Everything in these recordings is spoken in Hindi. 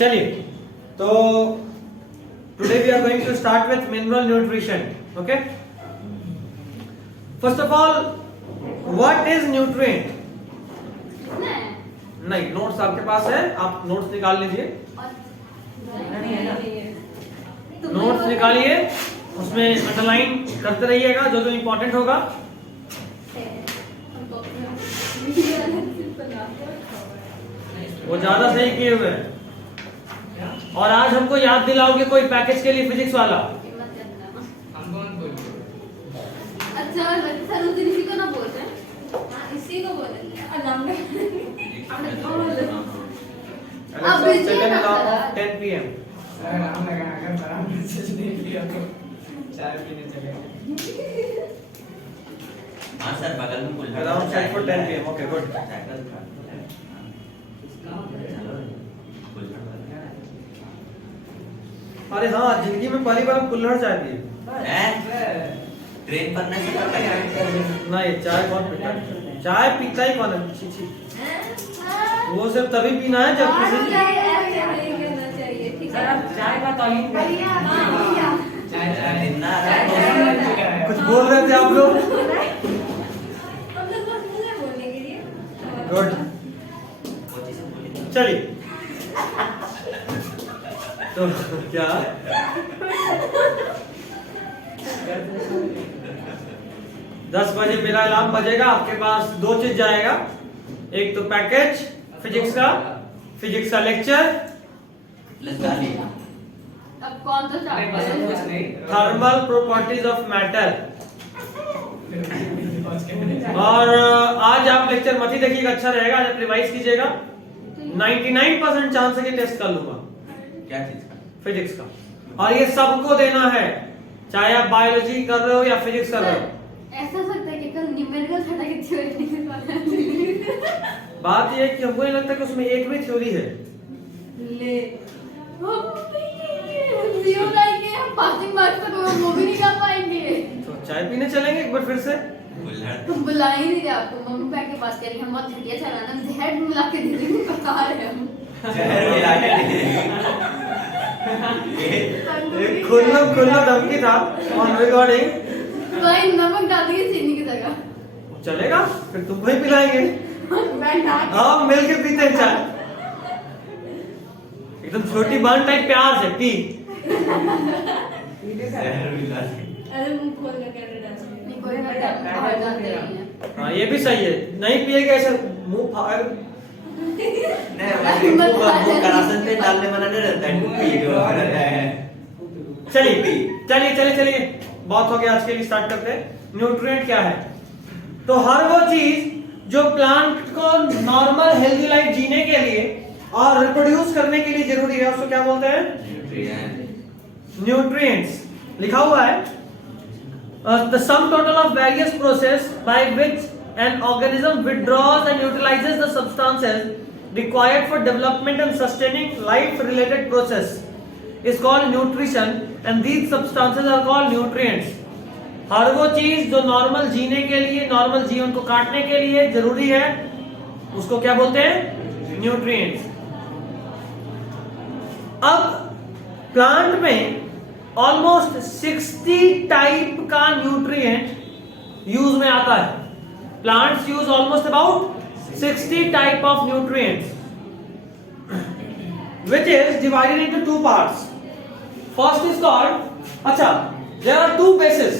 चलिए, तो today we are going to start with mineral nutrition. Okay, first of all what is nutrient? नहीं, नोट्स आपके पास है, आप नोट्स निकाल लीजिए. नोट्स निकालिए, उसमें अंडरलाइन करते रहिएगा जो जो इंपॉर्टेंट होगा. वो ज्यादा सही किए हुए हैं. और आज हमको याद दिलाओगे कोई पैकेज के लिए फिजिक्स वाला? अच्छा सर उस दिन इसी को ना बोलते हैं. हाँ इसी को बोलेंगे. अब 10 PM. नाम लगा अगर नाम मैसेज नहीं किया तो चाय पीने चले. हाँ सर, बगल में कुल्हड़ Around set for 10 PM. Okay, good. अरे हाँ, जिंदगी में पहली बार हम कुल्हड़ चाय पिए. ट्रेन पर नहीं पता क्या? नहीं, चाय कौन पीता है? चाय पीता ही कौन है? छी छी, वो सिर्फ तभी पीना है जब किसी चाय का तो ही चाय कुछ बोल रहे थे आप लोग. गुड, चलिए. तो क्या 10 बजे मेरा अलार्म बजेगा, आपके पास दो चीज जाएगा. एक तो पैकेज फिजिक्स का लेक्चर, अब कौन सा chapter? Thermal properties of matter. और आज आप लेक्चर मत ही देखिएगा, अच्छा रहेगा. आज आप रिवाइज कीजिएगा. 99% चांस है कि टेस्ट कर लूंगा. क्या चीज का? फिजिक्स का. और ये सबको देना है, चाहे आप बायोलॉजी कर रहे हो या फिजिक्स कर रहे हो. ऐसा सकता है कि कल न्यूमेरिकल थोड़ा की थ्योरी निकल पाता. बात ये है कि हमको नहीं लगता कि उसमें एक भी थ्योरी है. ले जीरो लाइक है, हम पासिंग मार्क्स तक वो भी नहीं कर पाएंगे. तो चाय पीने चलेंगे एक बार फिर से. तुम बुला ही नहीं रहे. आपको मम्मी पापा के बात करेंगे, हम बहुत घटिया चलाना जहर मिला के दे देंगे. बता रहे हम जहर मिला एक खुल्ला धमकी था ऑन रिकॉर्डिंग. भाई नमक डाल दिए चीनी की जगह. चलेगा, फिर तुमको ही पिलाएंगे. मैं ना हाँ, मिल के पीते हैं चाय, एकदम छोटी बहन टाइप प्यार से पी. जहर मिला. अरे मुंह खोल के कैसे डाल नहीं कोई ना बाहर जाते नहीं है. हाँ, ये भी सही है. नहीं पिएगा ऐसे मुंह फाड़. नहीं, वो करासन पे डालने वाला नहीं रहता है, पी दो. चलिए, बहुत हो गया आज के लिए. स्टार्ट करते हैं. न्यूट्रिएंट क्या है? तो हर वो चीज जो प्लांट को नॉर्मल हेल्दी लाइफ जीने के लिए और रिप्रोड्यूस करने के लिए जरूरी है, उसको क्या बोलते हैं? न्यूट्रिएंट्स. लिखा हुआ है the sum total of various process by which an organism withdraws and utilizes the substances required for development and sustaining life related process is called nutrition, and these substances are called nutrients. हर वो चीज जो नॉर्मल जीने के लिए, नॉर्मल जीवन को काटने के लिए जरूरी है, उसको क्या बोलते हैं? न्यूट्रिएंट्स. अब प्लांट में ऑलमोस्ट 60 टाइप का न्यूट्रिएंट यूज में आता है. Plants use almost about 60 type of nutrients, which is divided into two parts. First is called, अच्छा, there are two bases.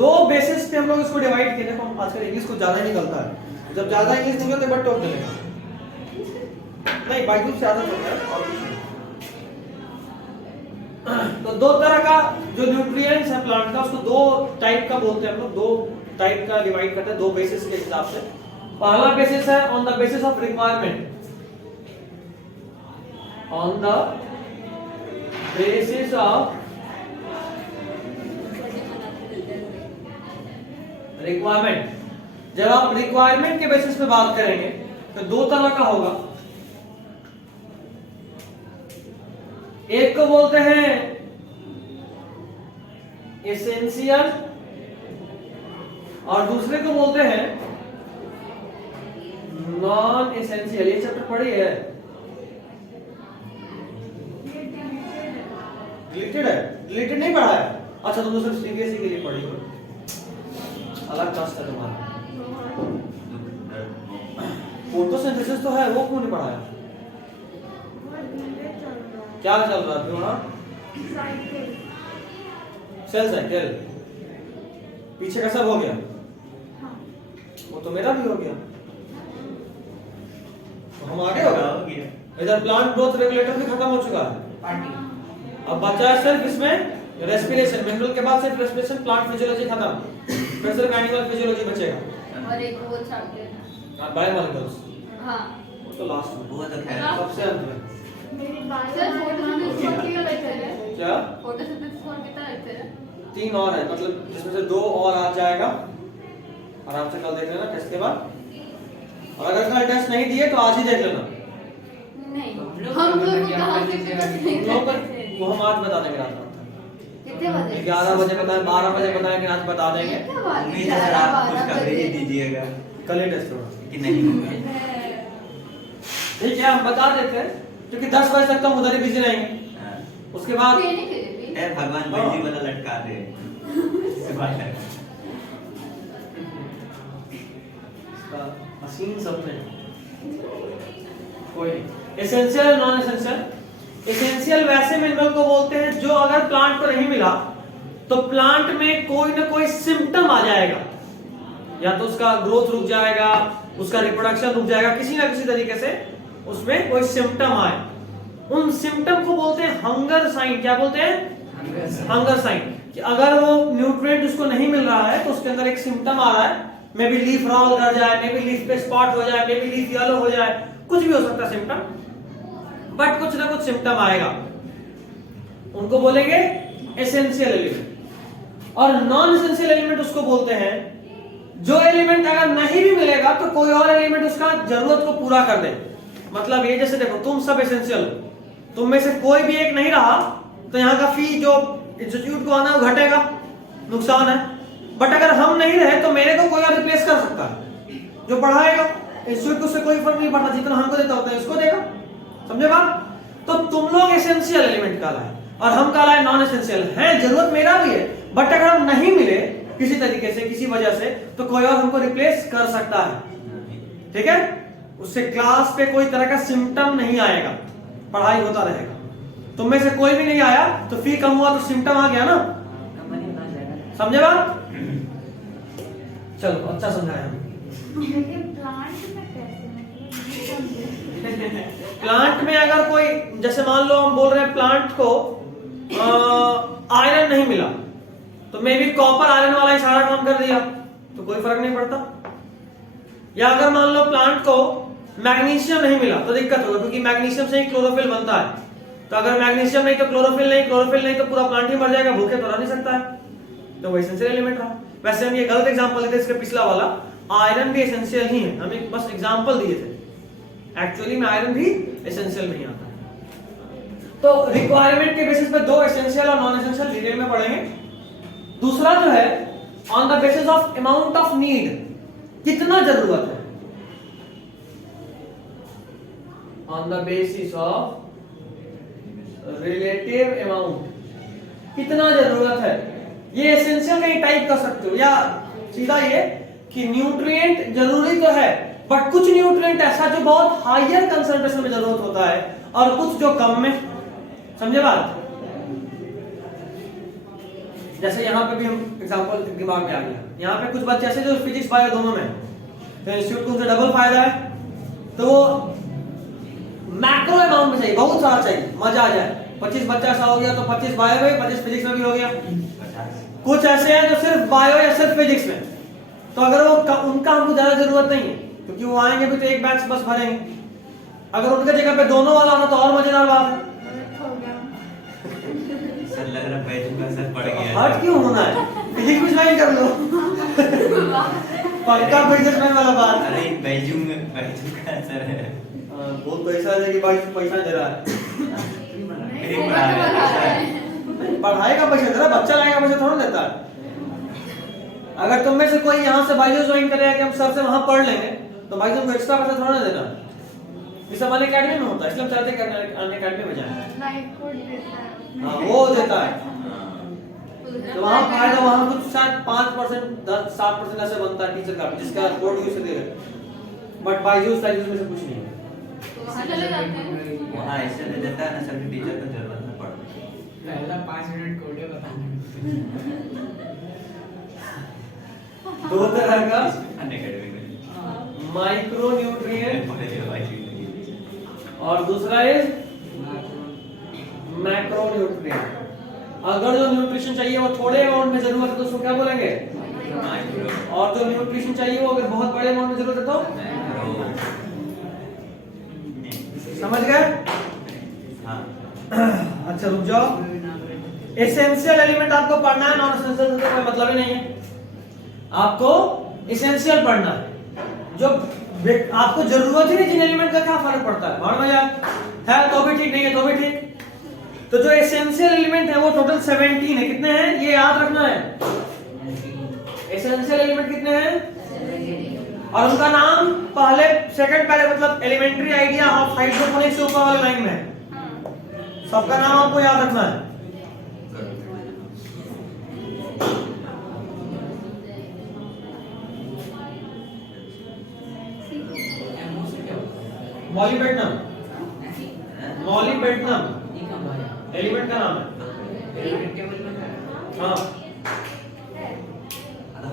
दो bases पे हम लोग इसको डिवाइड किए. देखो आजकल इंग्लिश को ज्यादा निकलता है. जब ज्यादा इंग्लिश निकलते बट टॉप चलेगा. नहीं, बाकी से ज्यादा चलता है. और तो दो तरह का जो न्यूट्रिएंट्स है प्लांट का, उसको दो टाइप का बोलते हैं हम लोग. दो टाइप का डिवाइड करते हैं दो बेसिस के हिसाब से. पहला बेसिस है on the basis of requirement. On the basis of requirement. जब आप रिक्वायरमेंट के बेसिस पे बात करेंगे तो दो तरह का होगा. एक को बोलते हैं एसेंशियल और दूसरे को बोलते हैं नॉन एसेंशियल. ये चैप्टर पढ़ी है? डिलीटेड है, डिलीटेड नहीं पढ़ा है। अच्छा तुम तो सिर्फ सीबीएसई के लिए पढ़ी हो, अलग कास्ट है तुम्हारा। फोटोसिंथेसिस तो है, वो क्यों नहीं पढ़ाया? क्या चल रहा है वहाँ? सेल साइकिल पीछे का सब हो गया, वो तो मेरा भी हो गया, तो हम आगे हो गए। इधर प्लांट ग्रोथ रेगुलेटर भी खत्म हो चुका है। पार्टी अब बचा है सिर्फ इसमें रेस्पिरेशन, मिनरल के बाद सिर्फ रेस्पिरेशन, प्लांट फिजियोलॉजी खत्म, फिर सिर्फ एनिमल फिजियोलॉजी बचेगा और एक वो चैप्टर और बायोमॉलिक्यूल्स, हाँ वो तो लास्ट में, वो तो खैर सबसे अंत में। सर फोटोसिंथेसिस कौन कितना लेक्चर है? क्या फोटोसिंथेसिस कौन कितना लेक्चर है? 3 और है, मतलब जिसमें से 2 और आ जाएगा, आराम से कल देख लेना टेस्ट के बाद, और अगर कल टेस्ट नहीं दिए तो आज ही देख लेना। नहीं हम लोग हम तो लोग को क्या कहाँ पता से चलेगा? पता चलेगा? वो पर वो हम आज बता देंगे रात में, कितने बजे? 11 बजे बताएं, 12 बजे बताएं कि आज बता देंगे। क्या बात है? उम्मीद है सर आप कुछ कवरेज ही दीजिएगा कल ही टेस्ट होगा, कि नहीं होगा। ठीक है हम बता देते हैं, क्योंकि 10 बजे तक तो हम उधर ही बिजी रहेंगे, हाँ। उसके बाद ट्रेनिंग के लिए भी? है भगवान बैजी वाला लटका दे इससे बात है। इसका मशीन सब में कोई एसेंशियल और नॉन एसेंशियल। एसेंशियल वैसे मिनरल को बोलते हैं जो अगर प्लांट को नहीं मिला तो प्लांट में कोई ना कोई सिम्टम आ जाएगा, या तो उसका ग्रोथ रुक जाएगा, उसका रिप्रोडक्शन रुक जाएगा, किसी ना किसी तरीके से उसमें कोई सिम्टम आए, उन सिम्टम को बोलते हैं हंगर साइन। क्या बोलते हैं? Hunger sign. कि अगर वो न्यूट्रिएंट उसको नहीं मिल रहा है तो उसके अंदर एक सिम्टम आ रहा है, मे बी लीफ रॉल कर जाए, मे बी लीफ पे स्पॉट हो जाए, मे बी लीफ येलो हो जाए, कुछ भी हो सकता है सिम्टम, बट कुछ ना कुछ सिम्टम आएगा, उनको बोलेंगे एसेंशियल एलिमेंट। और नॉन एसेंशियल एलिमेंट उसको बोलते हैं जो एलिमेंट अगर नहीं भी मिलेगा तो कोई और एलिमेंट उसका जरूरत को पूरा कर दे। मतलब ये जैसे देखो तुम सब एसेंशियल हो, तुम में से कोई भी एक नहीं रहा तो यहाँ का फी जो इंस्टीट्यूट को आना है वो घटेगा, नुकसान है। बट अगर हम नहीं रहे तो मेरे को कोई और रिप्लेस कर सकता है, जो पढ़ाएगा इंस्टीट्यूट को उससे कोई फर्क नहीं पड़ता, जितना हमको देता होता है उसको देगा, समझे बात? तो तुम लोग एसेंशियल एलिमेंट कहलाए और हम कहलाए नॉन एसेंशियल। है जरूरत मेरा भी है, बट अगर हम नहीं मिले किसी तरीके से, किसी वजह से, तो कोई और हमको रिप्लेस कर सकता है। ठीक है, उससे क्लास पे कोई तरह का सिम्टम नहीं आएगा, पढ़ाई होता रहेगा। तुम में से कोई भी नहीं आया तो फी कम हुआ तो सिम्टम आ गया ना, समझे बात? चलो अच्छा समझाया हम। प्लांट में अगर कोई, जैसे मान लो हम बोल रहे हैं प्लांट को आयरन नहीं मिला तो मे बी कॉपर आयरन वाला ही सारा काम कर दिया तो कोई फर्क नहीं पड़ता। या अगर मान लो प्लांट को मैग्नीशियम नहीं मिला तो दिक्कत होगा, क्योंकि मैग्नीशियम से ही क्लोरोफिल बनता है, तो अगर मैग्नीशियम नहीं तो क्लोरोफिल नहीं, क्लोरोफिल नहीं तो पूरा प्लांट ही मर जाएगा, भूखे तो रह नहीं सकता है, तो वो एसेंशियल एलिमेंट रहा। वैसे हम ये गलत एग्जांपल देते, इसके पिछला वाला आयरन भी एसेंशियल ही है, हम एक बस एग्जांपल दिए थे, एक्चुअली में आयरन भी एसेंशियल में ही आता है। तो रिक्वायरमेंट के बेसिस पे 2 एसेंशियल और नॉन एसेंशियल डिटेल में पढ़ेंगे। दूसरा जो है on the basis of amount of need, कितना जरूरत है, on the basis of relative amount, कितना जरूरत है। ये एसेंशियल का ही टाइप कर सकते हो, या सीधा ये कि न्यूट्रिएंट जरूरी तो है बट कुछ न्यूट्रिएंट ऐसा जो बहुत हायर कंसंट्रेशन में जरूरत होता है और कुछ जो कम में, समझे बात? जैसे यहाँ पे भी हम एग्जांपल दिमाग में आ गया, यहाँ पे कुछ बच्चे ऐसे जो फिजिक्स बायो दोनों में, तो इंस्टीट्यूट को उनसे डबल फायदा है, तो वो मैक्रो अमाउंट में चाहिए, बहुत सारा चाहिए, मजा आ जाए। 25 बच्चा ऐसा हो गया तो 25 बायो में, 25 फिजिक्स में भी हो गया। कुछ ऐसे हैं जो सिर्फ बायो या सिर्फ फिजिक्स में, तो अगर वो उनका हमको ज्यादा जरूरत नहीं है, क्योंकि वो आएंगे भी तो एक बैच बस भरेंगे। अगर उनके जगह पे दोनों वाला होना तो और मजेदार बात है। सर लग रहा बैजू का असर पड़ गया। हट क्यों होना है, फिजिक्स में ज्वाइन कर लो, पक्का बिजनेसमैन वाला बात। अरे बैजू का असर है। बहुत पैसा है कि भाई पैसा दे रहा है, मेरे पढ़ा रहा है। पढ़ाई का पैसा दे रहा है, बच्चा लाएगा पैसा थोड़ा देता है। अगर तुम में से कोई यहाँ से बायो ज्वाइन करेगा कि हम सर से वहां पढ़ लेंगे तो भाई तुमको एक्स्ट्रा पैसा थोड़ा ना देना, ये सब अन अकेडमी में होता है, इसलिए हम चाहते हैं कि अन अकेडमी में जाए। नाइट कोड देता है। हाँ वो देता है, तो वहाँ फायदा, वहाँ कुछ शायद 5% 10-7% ऐसे बनता है टीचर का, जिसका कोड यूज से दे रहे, बट बायजूस साइजूस में से कुछ नहीं है। तो वहाँ चले जाते हैं। वहाँ ऐसे दे देता है ना, सभी टीचर को जरूरत नहीं पड़ती। पहला 5 मिनट कोड बताने दो तरह का अनअकैडमी में माइक्रो न्यूट्रिएंट और दूसरा इज मैक्रो न्यूट्रिएंट। अगर जो न्यूट्रिशन चाहिए वो थोड़े अमाउंट में जरूरत है तो उसको क्या बोलेंगे? और जो न्यूट्रिशन चाहिए वो अगर बहुत बड़े अमाउंट में जरूरत है तो समझ गए? हाँ। अच्छा रुक जाओ, एसेंशियल एलिमेंट आपको पढ़ना है, नॉन एसेंशियल तो कोई मतलब ही नहीं है। आपको एसेंशियल पढ़ना है, जो आपको जरूरत ही नहीं, जिन एलिमेंट का क्या फर्क पड़ता है, मालूम है तो भी ठीक, नहीं है तो भी ठीक। तो जो एसेंशियल एलिमेंट है वो टोटल 17 है। कितने हैं ये याद रखना है। एसेंशियल एलिमेंट कितने हैं और उनका नाम पहले सेकंड पहले मतलब एलिमेंट्री आइडिया ऑफ हाइड्रोपोनिक्स से ऊपर वाले लाइन में है। सबका नाम आपको याद रखना है। मॉलिबेटनम, मॉलिबेटनम एलिमेंट का नाम है। हाँ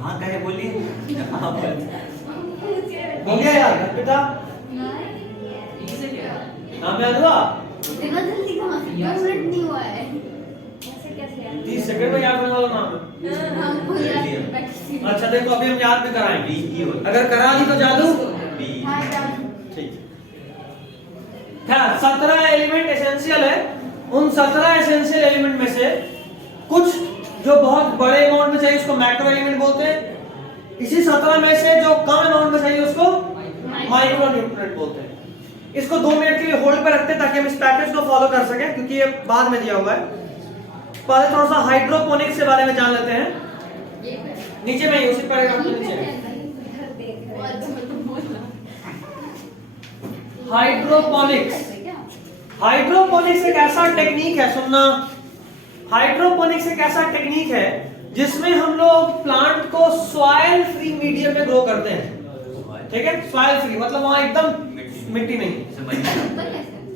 हाँ कहे बोलिए। हाँ बोलिए। हो गया यार बेटा, नाम याद हुआ? इतना जल्दी कहाँ से? 2 मिनट नहीं हुआ है। ऐसे कैसे यार? 30 सेकंड में याद होने वाला नाम है। हमको याद है। अच्छा देखो अभी हम याद भी कराएंगे, बी होता अगर करा ली तो जादू। बी। हाँ यार। ठीक है, 17 एलिमेंट एसेंशियल है। उन 17 एसेंशियल एलिमेंट में से कुछ जो बहुत बड़े अमाउंट में चाहिए उसको मैक्रो एलिमेंट बोलते हैं। इसी 17 में से जो कम अमाउंट में चाहिए उसको माइक्रो न्यूट्रिएंट बोलते हैं। इसको 2 मिनट के लिए होल्ड पर रखते हैं ताकि हम इस पैटर्न को फॉलो कर सकें, क्योंकि ये बाद में दिया हुआ है। पहले थोड़ा सा हाइड्रोपोनिक्स के बारे में जान लेते हैं। नीचे में ही उसी पैराग्राफ के नीचे हाइड्रोपोनिक्स। हाइड्रोपोनिक्स एक ऐसा टेक्निक है, सुनना, हाइड्रोपोनिक्स एक ऐसा टेक्निक है जिसमें हम लोग प्लांट को सॉइल फ्री मीडियम में ग्रो करते हैं। ठीक है, सॉइल फ्री मतलब वहां एकदम मिट्टी नहीं।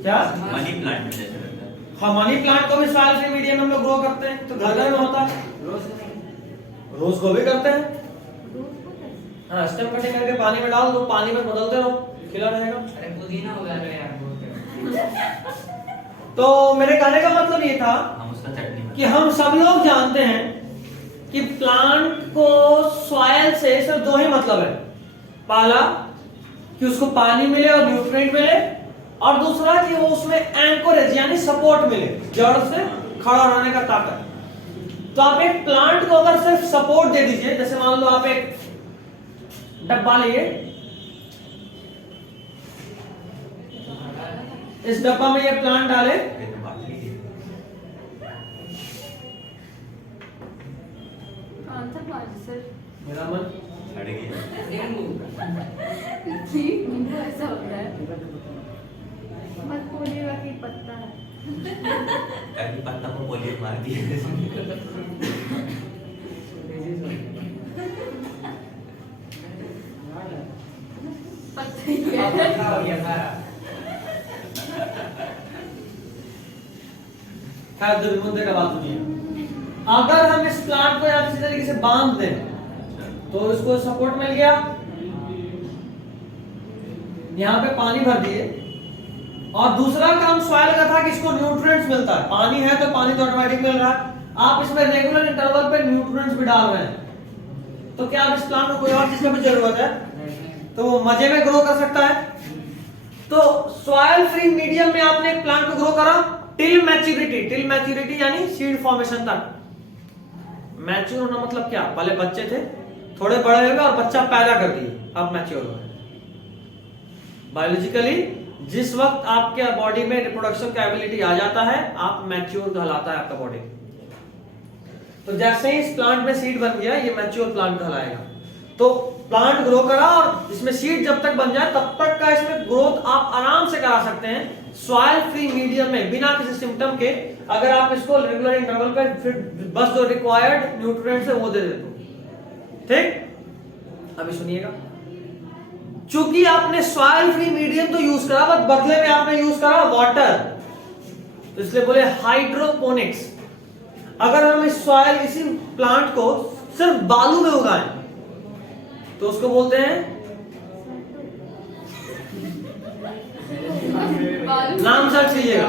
क्या मनी प्लांट में जैसे रहता है। हाँ, मनी प्लांट को भी सॉइल फ्री मीडियम में हम लोग ग्रो करते हैं, तो घर घर में होता है। रोज को भी करते हैं। हाँ, स्टेम कटिंग करके पानी में डाल दो, पानी में बदलते रहो, खिला रहेगा। अरे पुदीना उगा लो यार बहुत। तो मेरे कहने का मतलब ये था हम उसका चटनी कि हम सब लोग जानते हैं कि प्लांट को सॉइल से सिर्फ 2 ही मतलब है। पहला कि उसको पानी मिले और न्यूट्रिएंट मिले, और दूसरा कि वो उसमें एंकोरेज यानी सपोर्ट मिले, जड़ से खड़ा रहने का ताकत। तो आप एक प्लांट को अगर सिर्फ सपोर्ट दे दीजिए, जैसे मान लो आप एक डब्बा लिए, इस डब्बा में ये प्लांट डाले, कौन सा प्लांट सर? मेरा मन हट गया। नींबू ऐसा होता है। मत बोलिएगा कि पत्ता है। कभी पत्ता को पोलियो मार दिया। पत्ता ही है। खैर जो मुद्दे का बात सुनिए, अगर हम इस प्लांट को यहाँ किसी तरीके से बांध दें तो इसको सपोर्ट मिल गया, यहाँ पे पानी भर दिए, और दूसरा काम सॉइल का था कि इसको न्यूट्रिएंट्स मिलता है। पानी है तो पानी तो ऑटोमेटिक मिल रहा है, आप इसमें रेगुलर इंटरवल पे न्यूट्रिएंट्स भी डाल रहे हैं, तो क्या अब इस प्लांट को कोई और चीज की भी जरूरत है तो वो मजे में ग्रो कर सकता है। तो सॉइल फ्री मीडियम में आपने एक प्लांट को ग्रो करा टिल मैच्योरिटी यानी सीड फॉर्मेशन तक। मैच्योर होना मतलब क्या? पहले बच्चे थे, थोड़े बड़े हो गए और बच्चा पैदा कर दिए, अब मैच्योर हो गए। बायोलॉजिकली जिस वक्त आपके बॉडी में रिप्रोडक्शन का एबिलिटी आ जाता है, आप मैच्योर कहलाता है आपका बॉडी। तो जैसे ही इस प्लांट में सीड बन गया, ये मैच्योर प्लांट कहलाएगा। तो प्लांट ग्रो करा और इसमें सीड जब तक बन जाए तब तक का इसमें ग्रोथ आप आराम से करा सकते हैं सॉइल फ्री मीडियम में बिना किसी सिम्टम के, अगर आप इसको रेगुलर इंटरवल पे फिर बस जो रिक्वायर्ड न्यूट्रिएंट्स है वो दे देते हो। ठीक, अभी सुनिएगा। चूंकि आपने सॉइल फ्री मीडियम तो यूज करा बट बदले में आपने यूज करा वाटर, तो इसलिए बोले हाइड्रोपोनिक्स। अगर हम इस सॉइल इसी प्लांट को सिर्फ बालू में उगाएं तो उसको बोलते हैं, नाम सर्च कीजिएगा।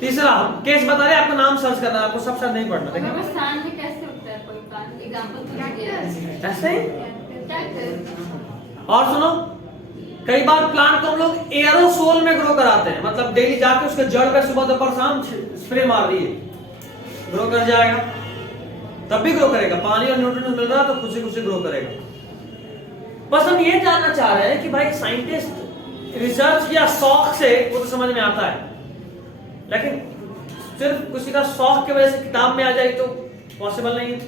तीसरा केस बता रहे, आपको नाम सर्च करना है, आपको सब सर्च नहीं पढ़ना। देखिए पाकिस्तान में कैसे उगता है कोई प्लांट, एग्जांपल तो दीजिए। ऐसे ही। क्या करें? और सुनो, कई बार प्लांट को हम लोग एरोसोल में ग्रो कराते हैं, मतलब डेली जाके उसके जड़ पे सुबह दोपहर शाम स्प्रे मार दिए, ग्रो कर जाएगा, तब भी ग्रो करेगा, पानी और न्यूट्रिएंट्स मिल रहा है तो खुशी खुशी ग्रो करेगा। बस हम ये जानना चाह रहे हैं कि भाई साइंटिस्ट रिसर्च या शौक से वो तो समझ में आता है, लेकिन सिर्फ किसी का शौक की वजह से किताब में आ जाए तो पॉसिबल नहीं है,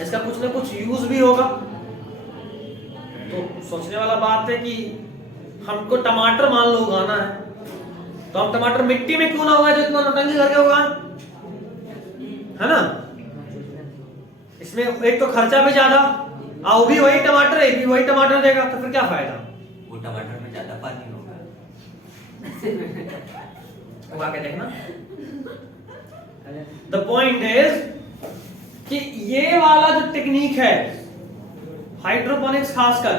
इसका कुछ ना कुछ यूज भी होगा। तो सोचने वाला बात है कि हमको टमाटर मान लो उगाना है, तो हम टमाटर मिट्टी में क्यों ना उगाए जो इतना नौटंकी करके उगाए, है ना? इसमें एक तो खर्चा भी ज्यादा, आओ भी वही टमाटर, एक भी वही टमाटर देगा, तो फिर क्या फायदा? वो टमाटर में ज्यादा पानी होगा। उगा के देखना। द पॉइंट इज कि ये वाला जो टेक्निक है हाइड्रोपोनिक्स, खासकर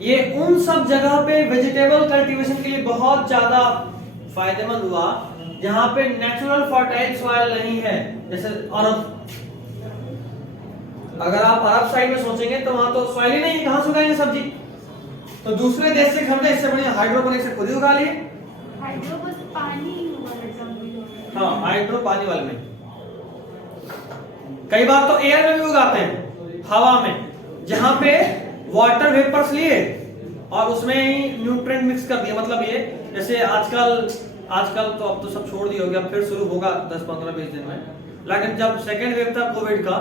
ये उन सब जगह पे वेजिटेबल कल्टीवेशन के लिए बहुत ज्यादा फायदेमंद हुआ जहां पे नेचुरल फर्टाइल सॉइल नहीं है। जैसे अरब, अगर आप अरब साइड में सोचेंगे तो वहां तो सॉइल ही नहीं, कहां से उगाएंगे सब्जी? तो दूसरे देश से खरीदे, इससे बढ़िया हाइड्रोपोनिक्स से खुद ही उगा लिए। हाँ, हाइड्रो पानी वाले में। कई बार तो एयर में भी उगाते हैं, हवा में, जहां पे वाटर वेपर्स लिए और उसमें ही न्यूट्रिएंट मिक्स कर दिया। मतलब ये जैसे आजकल तो अब तो सब छोड़ दिया हो गया, फिर शुरू होगा 10-15-20 दिन में, लेकिन जब सेकेंड वेव था कोविड का,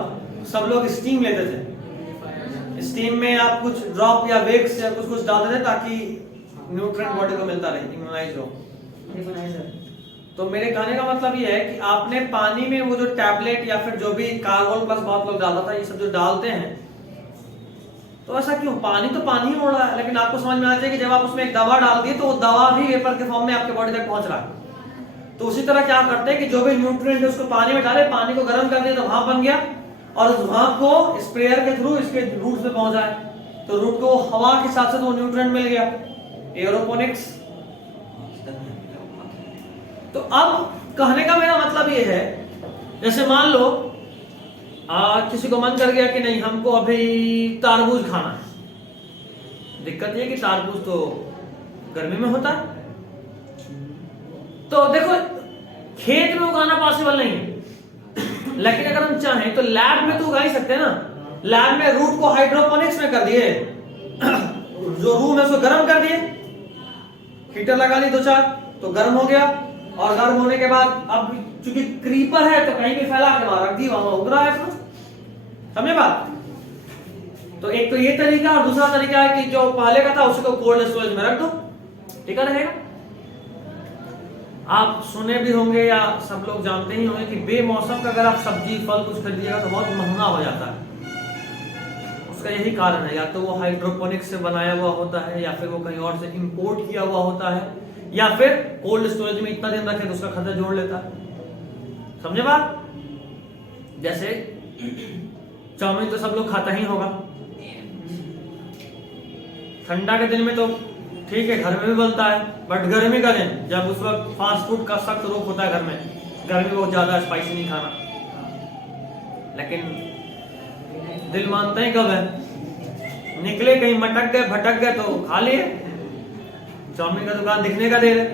सब लोग स्टीम लेते थे। स्टीम में आप कुछ ड्रॉप या वेक्स या कुछ डालते थे ताकि न्यूट्रिएंट बॉडी को मिलता रहे, इम्यूनाइज हो। तो मेरे कहने का मतलब ये है कि आपने पानी में वो जो टैबलेट या फिर जो भी कार्बोन प्लस बहुत लोग डालता था, ये सब जो डालते हैं, तो ऐसा क्यों? पानी तो पानी ही उड़ रहा है, लेकिन आपको समझ में आना चाहिए कि जब आप उसमें एक दवा डाल दिए तो वो दवा भी वेपर के फॉर्म में आपके बॉडी तक पहुंच रहा है। तो उसी तरह क्या करते हैं कि जो भी न्यूट्रिएंट है उसको पानी में डाले, पानी को गर्म कर दिया तो भाप बन गया, और उस भाप को स्प्रेयर के थ्रू इसके रूट में पहुंचा है, तो रूट को हवा के साथ साथ वो न्यूट्रिएंट मिल गया। एरोपोनिक्स। तो अब कहने का मेरा मतलब ये है, जैसे मान लो किसी को मन कर गया कि नहीं हमको अभी तारबूज खाना है, दिक्कत ये कि तारबूज तो गर्मी में होता है, तो देखो खेत में उगाना पॉसिबल नहीं है, लेकिन अगर हम चाहें तो लैब में तो उगा ही सकते हैं ना। लैब में रूट को हाइड्रोपोनिक्स में कर दिए, जो रूम है उसको गर्म कर दिए, हीटर लगा ली 2-4 तो गर्म हो गया, और गर्म होने के बाद अब चूंकि क्रीपर है तो कहीं भी फैला के वहां रख दी, वहां उग रहा है। समझे बात? तो एक तो ये तरीका, और दूसरा तरीका है कि जो पहले का था उसको कोल्ड स्टोरेज में रख दो, ठीक रहेगा। आप सुने भी होंगे या सब लोग जानते ही होंगे कि बेमौसम का अगर आप सब्जी फल कुछ खरीदिएगा तो बहुत महंगा हो जाता है। उसका यही कारण है, या तो वो हाइड्रोपोनिक्स से बनाया हुआ होता है, या फिर वो कहीं और से इंपोर्ट किया हुआ होता है, या फिर कोल्ड स्टोरेज में इतना दिन रखे तो उसका खर्चा जोड़ लेता है। समझे बात? जैसे चाउमीन तो सब लोग खाता ही होगा, ठंडा के दिन में तो ठीक है घर में भी बनता है, बट गर्मी का दिन जब उस वक्त फास्ट फूड का सख्त रोक होता है घर में, गर्मी बहुत ज्यादा स्पाइसी नहीं खाना, लेकिन दिल मानते ही कब है, निकले कहीं मटक गए भटक गए तो खा लिए, चाउमीन का दुकान दिखने का देर है।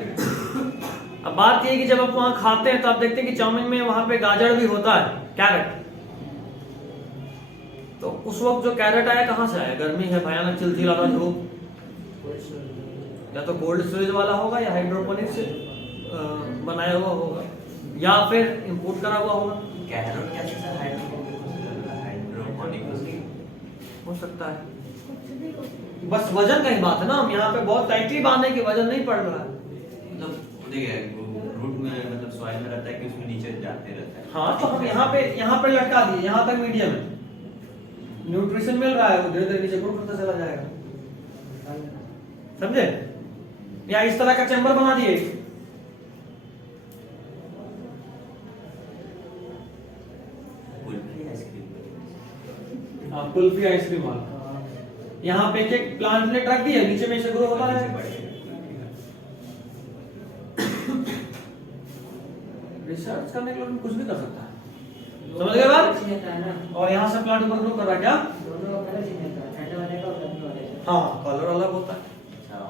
अब बात यह कि जब आप वहां खाते हैं तो आप देखते हैं कि चाउमीन में वहां पे गाजर भी होता है, कैरेट, तो उस वक्त जो कैरेट आया कहां से आया? गर्मी है, भयानक चिलचिलाता धूप, या तो कोल्ड स्टोरेज वाला होगा, या हाइड्रोपोनिक्स से बनाया हुआ होगा, या फिर इंपोर्ट करा हुआ होगा। कैरेट कैसे हाइड्रोपोनिक हो सकता है, बस वजन का ही बात है ना, हम यहाँ पे बहुत टाइटली बांधे कि वजन नहीं पड़ रहा है। मतलब देखिए रूट में मतलब सॉइल में रहता है कि उसमें नीचे जाते रहता है। हाँ तो हम यहाँ पे लटका दिए, यहाँ तक मीडियम है, न्यूट्रिशन मिल रहा है, वो धीरे धीरे नीचे ग्रो करता चला जाएगा, समझे? या इस तरह का चैम्बर बना दिए, कुल्फी आइसक्रीम हाँ कुल्फी आइसक्रीम वाला, यहाँ पे एक प्लांट ने रख दिया, नीचे में से ग्रो होता है। रिसर्च करने के लिए कुछ भी कर सकता है, समझ गए बात? और यहाँ से प्लांट ऊपर ग्रो कर रहा है क्या? हाँ कलर अलग होता है।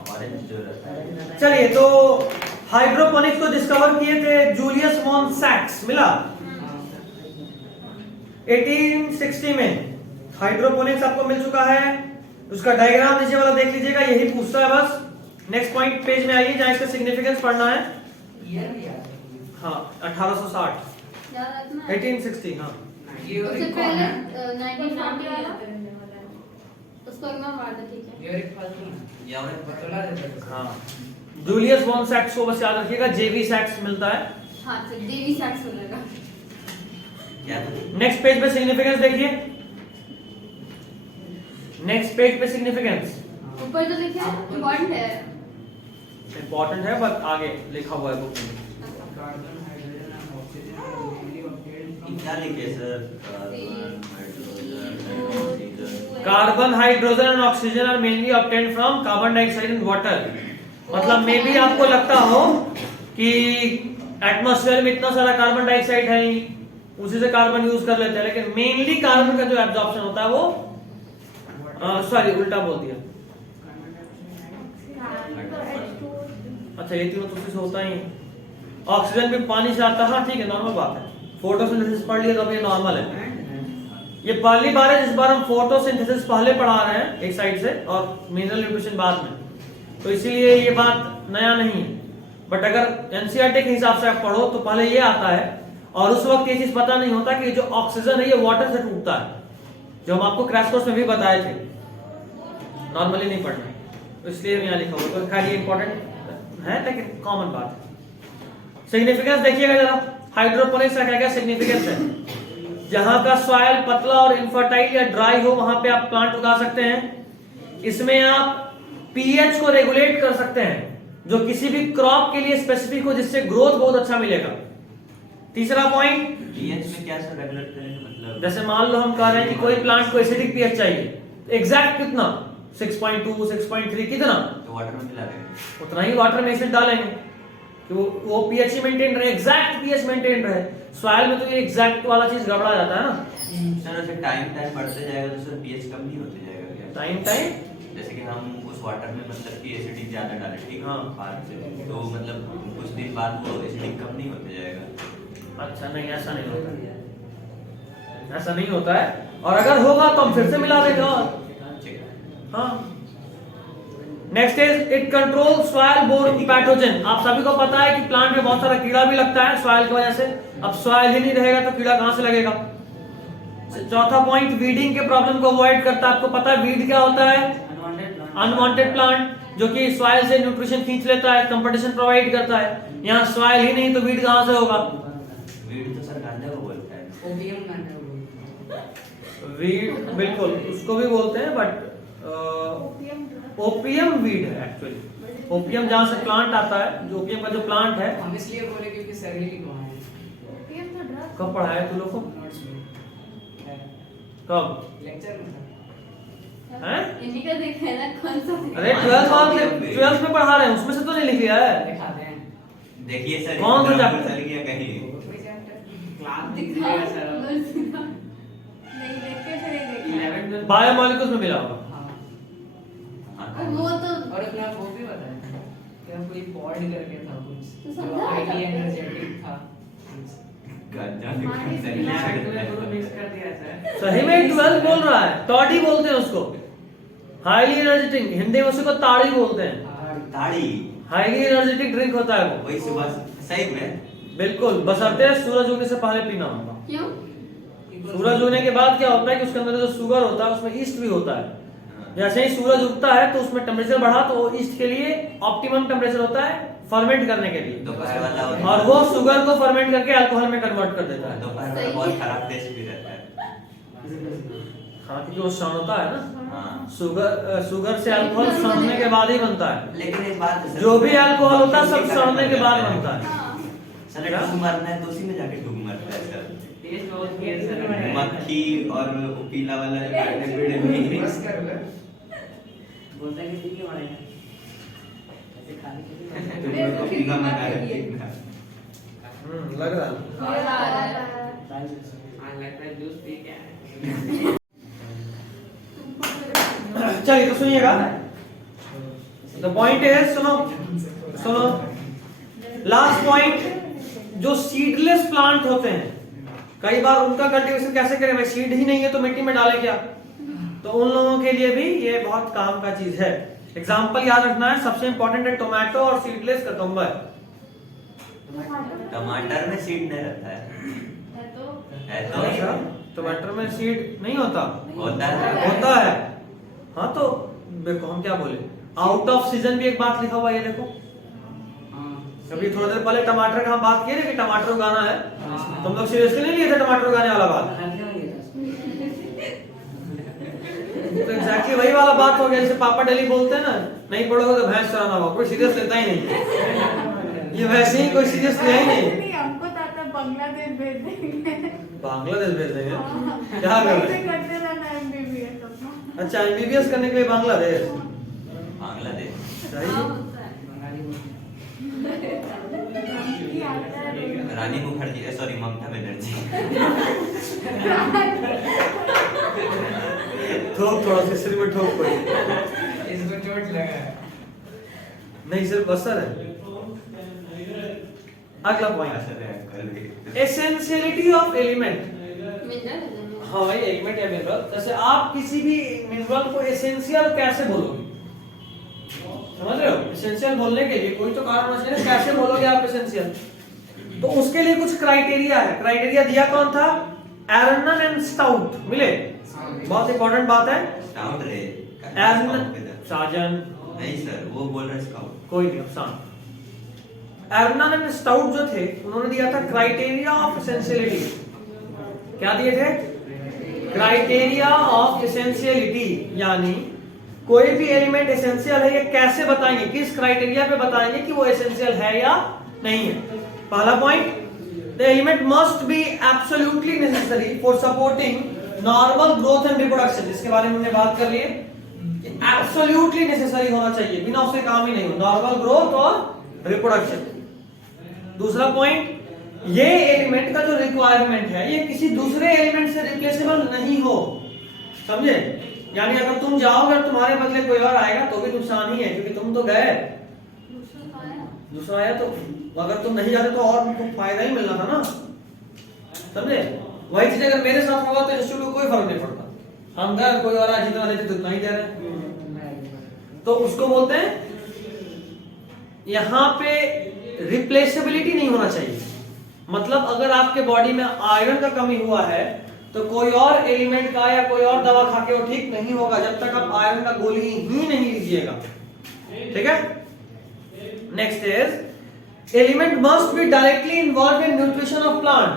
ऑरेंज जो रहता है। चलिए तो हाइड्रोपोनिक्स को डिस्कवर किए थे जूलियस वॉन सैक्स, मिला 1860 में। हाइड्रोपोनिक्स आपको मिल चुका है, उसका डायग्राम नीचे वाला देख लीजिएगा, यही पूछता है बस। नेक्स्ट पॉइंट पेज में आइए जहां इसका सिग्निफिकेंस पढ़ना है। हाँ 1860 याद रखना है। 1860 हाँ। उससे पहले 1940 वाला उसको इग्नोर मार दो, ठीक है? या और बतला देता है। हाँ जूलियस वॉन सैक्स को बस याद रखिएगा, जेवी सैक्स मिलता है। हाँ तो देवी सैक्स हो जाएगा। क्या था? नेक्स्ट पेज पे सिग्निफिकेंस देखिए, नेक्स्ट पेज पे सिग्निफिकेंस ऊपर जो लिखा है इम्पोर्टेंट है। इंपॉर्टेंट है बट आगे लिखा हुआ है बुक में। कार्बन हाइड्रोजन और oxygen are mainly obtained from क्या लिखे सर? Carbon hydrogen and oxygen are mainly obtained from carbon dioxide and water. मतलब मे भी आपको लगता हो कि एटमॉस्फेयर में इतना सारा कार्बन डाइऑक्साइड है ही, उसी से कार्बन यूज कर लेते हैं, लेकिन मेनली कार्बन का जो एब्जॉर्प्शन होता है वो सॉरी उल्टा बोल दिया। अच्छा ये तीनों तो उससे होता ही, ऑक्सीजन भी पानी से आता है, हाँ ठीक है नॉर्मल बात है। फोटोसिंथेसिस पढ़ लिया तो अब ये नॉर्मल है। ये पहली बार है जिस बार हम फोटोसिंथेसिस पहले पढ़ा रहे हैं एक साइड से और मिनरल न्यूट्रिशन बाद में, तो इसीलिए ये बात नया नहीं है। बट अगर एनसीईआरटी के हिसाब से आप पढ़ो तो पहले ये आता है, और उस वक्त ये चीज पता नहीं होता कि जो ऑक्सीजन है ये वाटर से टूटता है, जो हम आपको क्रैश कोर्स में भी बताए थे, नॉर्मली नहीं पढ़ना, तो इसलिए यहाँ लिखा हुआ। तो खैर ये इंपॉर्टेंट है लेकिन कॉमन बात है। सिग्निफिकेंस देखिएगा जरा, हाइड्रोपोनिक्स का क्या क्या सिग्निफिकेंस है। जहां का सॉइल पतला और इनफर्टाइल या ड्राई हो वहां पे आप प्लांट उगा सकते हैं। इसमें आप पीएच को रेगुलेट कर सकते हैं, जो किसी भी क्रॉप के लिए स्पेसिफिक हो, जिससे ग्रोथ बहुत अच्छा मिलेगा। तीसरा पॉइंट, पीएच में क्या सर रेगुलेट करेंगे? मतलब जैसे मान लो हम कह रहे हैं कि कोई प्लांट को एसिडिक पीएच चाहिए, एग्जैक्ट कितना 6.2 6.3 कितना, तो वाटर में मिला देंगे, उतना ही वाटर में एसिड डालेंगे कि वो पीएच ही मेंटेन रहे, एग्जैक्ट पीएच मेंटेन रहे। सॉइल में तो ये एग्जैक्ट वाला चीज गड़बड़ा जाता है ना। सर ऐसे टाइम बढ़ते जाएगा तो सर पीएच कम नहीं होते जाएगा क्या? टाइम जैसे कि हम उस वाटर में मतलब कि एसिडिक ज्यादा डालें, ठीक है हाँ। बाहर से, तो मतलब कुछ दिन बाद वो एसिडिक कम नहीं होते जाएगा? अच्छा नहीं, ऐसा नहीं होता है, ऐसा नहीं होता है। और अगर होगा तो हम फिर से मिला देंगे। और हाँ next is it control soil borne pathogen. आप सभी को पता है कि प्लांट में बहुत सारा कीड़ा भी लगता है सॉइल की वजह से। अब सॉइल ही नहीं रहेगा तो कीड़ा कहां से लगेगा। चौथा पॉइंट, वीडिंग के प्रॉब्लम को अवॉइड करता है। आपको पता है वीड क्या होता है? अनवांटेड प्लांट, जो कि सॉइल से न्यूट्रिशन खींच लेता है, कंपटीशन प्रोवाइड करता है। यहाँ सॉइल ही नहीं तो वीड कहां से होगा? वीड तो सर गांजा को बोलता है। ओपियम गांजा को बोलते हैं। वीड बिल्कुल उसको भी बोलते हैं, बट ओपियम वीड है एक्चुअली। ओपियम जहां से प्लांट आता है, जो ओपियम का जो प्लांट है। हम इसलिए बोले क्योंकि सर ही लिखवाए हैं। कब पढ़ा है तू लोग को? नोट्स में है। कब लेक्चर में था। हैं? इन्हीं का देखा है ना कौन सा? अरे 12th में पढ़ा रहे हैं, उसमें से तो नहीं लिख लिया है। दिखाते हैं। देखिए सर कौन सा एग्जाम्पल chapter? चल गया कहीं। कोई चैप्टर क्लास दिखा दिखेगा सर। नहीं देखे फिर देखा 11th में बायोमोलिक्यूल्स में मिला होगा। हाँ। वो तो और अपना वो भी बताया क्या, कोई पॉड करके था कुछ तो जो समझा हाईली था। एनर्जेटिक था। गांजा हमारे सर मिक्स कर दिया सर। सही में 12 बोल रहा है, टॉडी बोलते हैं उसको, हाईली एनर्जेटिक। हिंदी में उसको ताड़ी बोलते हैं। ताड़ी, हाईली एनर्जेटिक ड्रिंक होता है वो। वही सुबह सही में बिल्कुल, बशर्ते सूरज उगने से पहले पीना होगा। क्यों? सूरज होने के बाद क्या होता है कि उसके अंदर जो शुगर होता है उसमें ईस्ट भी होता है। जैसे ही सूरज उगता है तो उसमें टेम्परेचर बढ़ा तो वो ईस्ट के लिए ऑप्टिमम टेम्परेचर होता है फर्मेंट करने के लिए, दोपहर वाला और वो शुगर को फर्मेंट करके अल्कोहल में कन्वर्ट कर देता है। दोपहर वाला बहुत खराब टेस्ट भी रहता है। हाँ, क्योंकि वो सड़ता है ना, हाँ। शुगर से अल्कोहल सड़ने के बाद ही बनता है। लेकिन एक बात है सर, जो भी अल्कोहल होता है सब सड़ने के बाद बनता है। हाँ। सर डूब मरना है तो उसी में जाके डूब मरता है सर। टेस्ट बहुत किया सर मक्खी और वो पीला वाला जो काटने पीड़े में बस कर ले बोलता है कि ठीक है मारेगा ऐसे खाने के लिए तुम को पीला मना है देखना। लग रहा है। मजा आ रहा है। हाँ लगता है जूस पी के आए। चलिए तो सुनिएगा, द पॉइंट इज, सुनो लास्ट पॉइंट, जो सीडलेस प्लांट होते हैं कई बार उनका कल्टीवेशन कैसे करें भाई, सीड ही नहीं है तो मिट्टी में डालें क्या, तो उन लोगों के लिए भी ये बहुत काम का चीज है। एग्जाम्पल याद रखना है, सबसे इंपॉर्टेंट है टोमेटो और सीडलेस ककम्बर। टमाटर में सीड नहीं रहता है अच्छा, टमाटर में सीड नहीं होता? होता है। होता है। हाँ तो देखो हम क्या बोले, आउट ऑफ सीजन भी एक बात लिखा हुआ है, ये देखो। अभी थोड़ी देर पहले टमाटर का हम बात किए कि टमाटर उगाना है, तुम लोग सीरियसली नहीं लिए थे टमाटर उगाने वाला बात, तो एग्जैक्टली वही वाला बात हो गया जैसे पापा डेली बोलते हैं ना, नहीं पढ़ोगे तो भैंस चराना होगा, कोई सीरियस लेता ही नहीं। ये वैसे ही कोई सीरियस लिया ही नहीं। हमको तो आता बांग्लादेश भेज देंगे। बांग्लादेश भेज देंगे? क्या कर रहे हैं? करते रहना MBBS अपना। अच्छा, MBBS करने के लिए बांग्लादेश? बांग्लादेश सही। हाँ, होता है। ये आता है। रानी मुखर्जी, सॉरी ममता बनर्जी। ठोक थोड़ा सा सिर में ठोक कोई, इसको चोट लगा है। नहीं सिर्फ बसर है। अगला point, essentiality of element. Mineral है। हाँ भाई, एलिमेंट या मिनरल, जैसे आप किसी भी मिनरल को एसेंशियल कैसे बोलोगे, समझ रहे हो? एसेंशियल बोलने के लिए कोई तो कारण होना चाहिए, कैसे बोलोगे आप एसेंशियल, तो उसके लिए कुछ क्राइटेरिया है। क्राइटेरिया दिया कौन था? एरनन एंड स्टाउट मिले, बहुत इंपॉर्टेंट बात है। स्काउट रे एरनन, साजन, नहीं सर, वो बोल रहे स्काउट। कोई नहीं, शांत। एरनन एंड स्टाउट जो थे उन्होंने दिया था क्राइटेरिया ऑफ एसेंशियलिटी। क्या दिए थे? क्राइटेरिया ऑफ एसेंशियलिटी, यानी कोई भी एलिमेंट एसेंशियल है ये कैसे बताएंगे, किस क्राइटेरिया पे बताएंगे कि वो एसेंशियल है या नहीं है। पहला point, the element must be absolutely necessary for supporting normal growth and reproduction. इसके बारे में हमने बात कर ली है, एब्सोल्युटली नेसेसरी होना चाहिए, बिना उसके काम ही नहीं हो, नॉर्मल ग्रोथ और रिप्रोडक्शन। दूसरा पॉइंट, ये एलिमेंट का जो रिक्वायरमेंट है ये किसी दूसरे एलिमेंट से रिप्लेसेबल नहीं हो, समझे? यानी अगर तुम जाओगे और तुम्हारे बदले कोई और आएगा तो भी नुकसान ही है, क्योंकि तुम तो गए, दूसरा आया तो अगर तुम नहीं जाते तो और तुमको फायदा ही मिलना था ना, समझे? वही चीज अगर मेरे साथ होगा तो इंस्टीट्यूट को कोई फर्क नहीं पड़ता, हम गए कोई और आया, जितना लेते उतना ही दे रहे, तो उसको बोलते हैं यहाँ पे रिप्लेसेबिलिटी नहीं होना चाहिए। मतलब अगर आपके बॉडी में आयरन का कमी हुआ है तो कोई और एलिमेंट का या कोई और दवा खा के वो ठीक नहीं होगा जब तक आप आयरन का गोली ही नहीं लीजिएगा, ठीक है? Next is, element must be directly involve in nutrition of plant.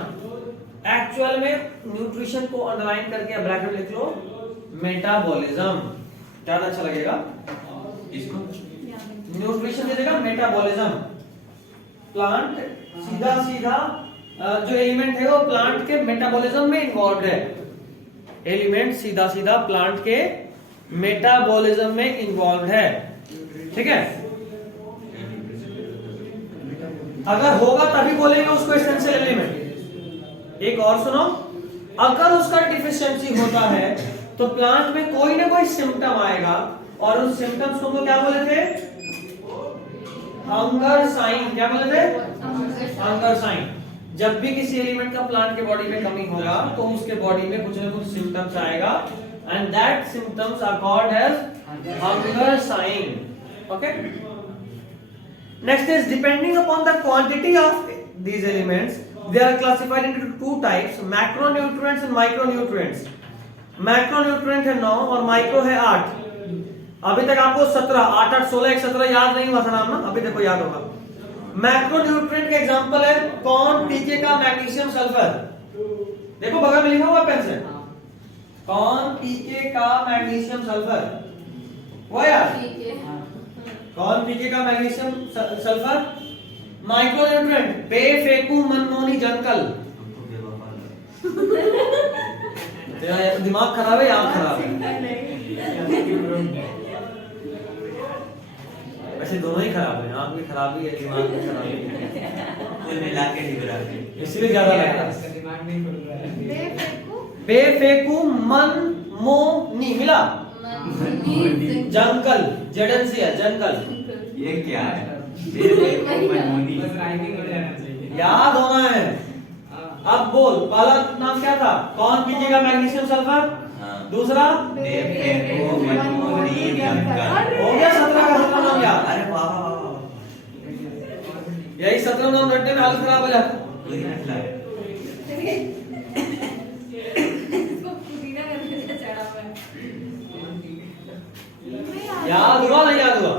Actual में न्यूट्रिशन को अंडरलाइन करके ब्रैकेट में लिख लो, मेटाबॉलिज्म, ज्यादा अच्छा लगेगा। इसको न्यूट्रिशन दे देगा मेटाबॉलिज्म। प्लांट सीधा सीधा जो एलिमेंट है वो प्लांट के मेटाबॉलिज्म में इन्वॉल्व है, एलिमेंट सीधा सीधा प्लांट के मेटाबॉलिज्म में इन्वॉल्व है, ठीक है? अगर होगा तभी बोलेंगे उसको एसेंशियल एलिमेंट। एक और सुनो, अगर उसका डिफिशियंसी होता है तो प्लांट में कोई ना कोई सिम्टम आएगा, और उस सिम्टम्स को क्या बोले थे? Hunger sign. क्या बोले थे? Hunger sign. जब भी किसी एलिमेंट का प्लांट के बॉडी में कमी होगा तो उसके बॉडी में कुछ ना कुछ सिम्टम्स आएगा, and that symptoms are called as hunger sign, okay? Next is, depending upon the quantity of these elements they are classified into two types, macronutrients and micronutrients. Macronutrient है 9 और माइक्रो है 8। अभी तक आपको 17, 8 8 16 1 17 याद नहीं हुआ था नाम ना, अभी देखो याद होगा। मैक्रोन्यूट्रिएंट का एग्जांपल है कौन, पीके का मैग्नीशियम सल्फर। देखो बगल में लिखा हुआ पेन से, कौन पीके का मैग्नीशियम सल्फर, वो यार ठीक है। कौन पीके का मैग्नीशियम सल्फर। माइक्रोन्यूट्रिएंट बेफेकू मनमोनी जंकल। तेरा या तो दिमाग खराब है या आंख खराब है। वैसे दोनों ही खराब है, आंख भी खराब ही है, दिमाग भी खराब है, कुल मिला के लिबरा है, इसलिए ज्यादा लगता है। दिमाग नहीं खुल रहा है। बेफेकू बेफेकू मनमोनी मिला, जंकल जेडन सी है जंगल। ये क्या है? मनमोनी। बस राइमिंग हो जाना चाहिए। याद होना है। अब बोल, पहला नाम क्या था, कौन पीकेगा मैग्नीशियम सल्फर, दूसरा बेफेकू मनमोनी जंगल। हो गया 17 का 17 नाम याद। अरे वाह वाह वाह, यही 17 नाम रटने में हालत खराब हो जाता। कोई हटला है। इसको पुदीना करने से चढ़ा हुआ है। याद हुआ नहीं याद हुआ?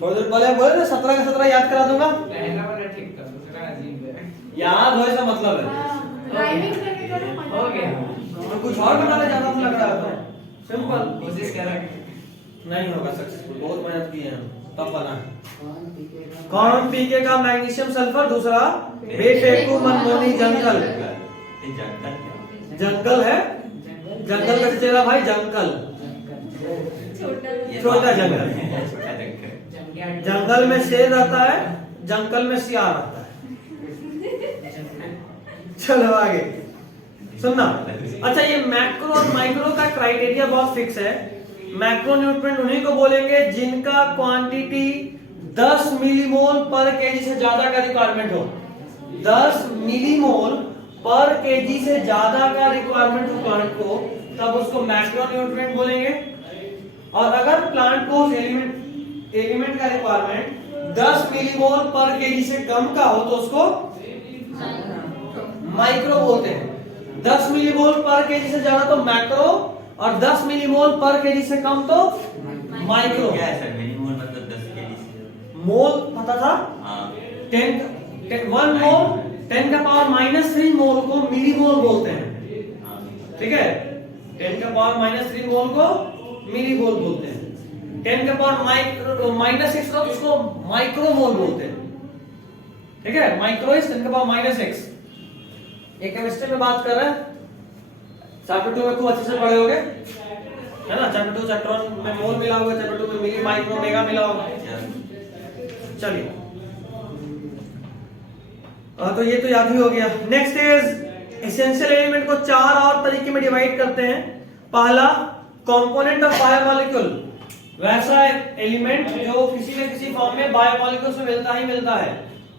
थोड़ी देर पहले बोले ना 17 का 17 याद करा दूंगा। पहला वाला ठीक था, दूसरा अजीब है। याद हो इसका मतलब है। राइमिंग करके करो मजा हो गया। तो कुछ और बनाना ज्यादा लग रहा था, सिंपल। कोशिश कर रहा है। नहीं होगा सक्सेसफुल, बहुत मेहनत की है तब बना। कौन पीके का मैग्नीशियम सल्फर, दूसरा बेफेकू मनमोनी जंगल। ये जंगल क्या? जंगल है, जंगल का चेहरा भाई, जंगल ये छोटा जंगल। छोटा जंगल। जंगल में शेर रहता है, जंगल में सियार रहता है। चलो आगे सुनना। अच्छा, ये मैक्रो और माइक्रो का क्राइटेरिया बहुत फिक्स है। मैक्रोन्यूट्रिएंट उन्हीं को बोलेंगे जिनका क्वांटिटी 10 मिलीमोल पर केजी से ज्यादा का रिक्वायरमेंट हो। 10 मिलीमोल पर केजी से ज्यादा का रिक्वायरमेंट हो प्लांट को, तब उसको मैक्रोन्यूट्रिएंट बोलेंगे। और अगर प्लांट को एलिमेंट का रिक्वायरमेंट 10 मिलीमोल पर केजी से कम का हो तो उसको माइक्रो बोलते हैं। 10 मिलीमोल पर केजी से ज्यादा तो मैक्रो, और 10 मिलीमोल पर केजी से कम तो माइक्रो। क्या है सर? मिलीमोल मतलब 10 केजी से? मोल पता था? हाँ। 1 मोल 10 का पावर -3 मोल को मिलीमोल बोलते हैं। हाँ। ठीक है, 10 का पावर -3 मोल को मिलीमोल बोलते हैं। 10 का पावर -6 को उसको माइक्रोमोल बोलते हैं। ठीक है, माइक्रो इज 10 का पावर -6। एक केमिस्ट्री में बात कर रहे हैं, चैप्टर 2 में खूब अच्छे से पढ़े होगे, है ना। चैप्टर 2 चैप्टर 1 में मोल मिला होगा, चैप्टर 2 में मिली, माइक्रो, मेगा मिला होगा। चलिए, तो ये तो याद ही हो गया। नेक्स्ट इज एसेंशियल एलिमेंट को 4 और तरीके में डिवाइड करते हैं। पहला, कंपोनेंट ऑफ बायोमोलिक्यूल, वैसा एलिमेंट जो किसी न किसी फॉर्म में बायोमोलिक्यूल से मिलता ही मिलता है,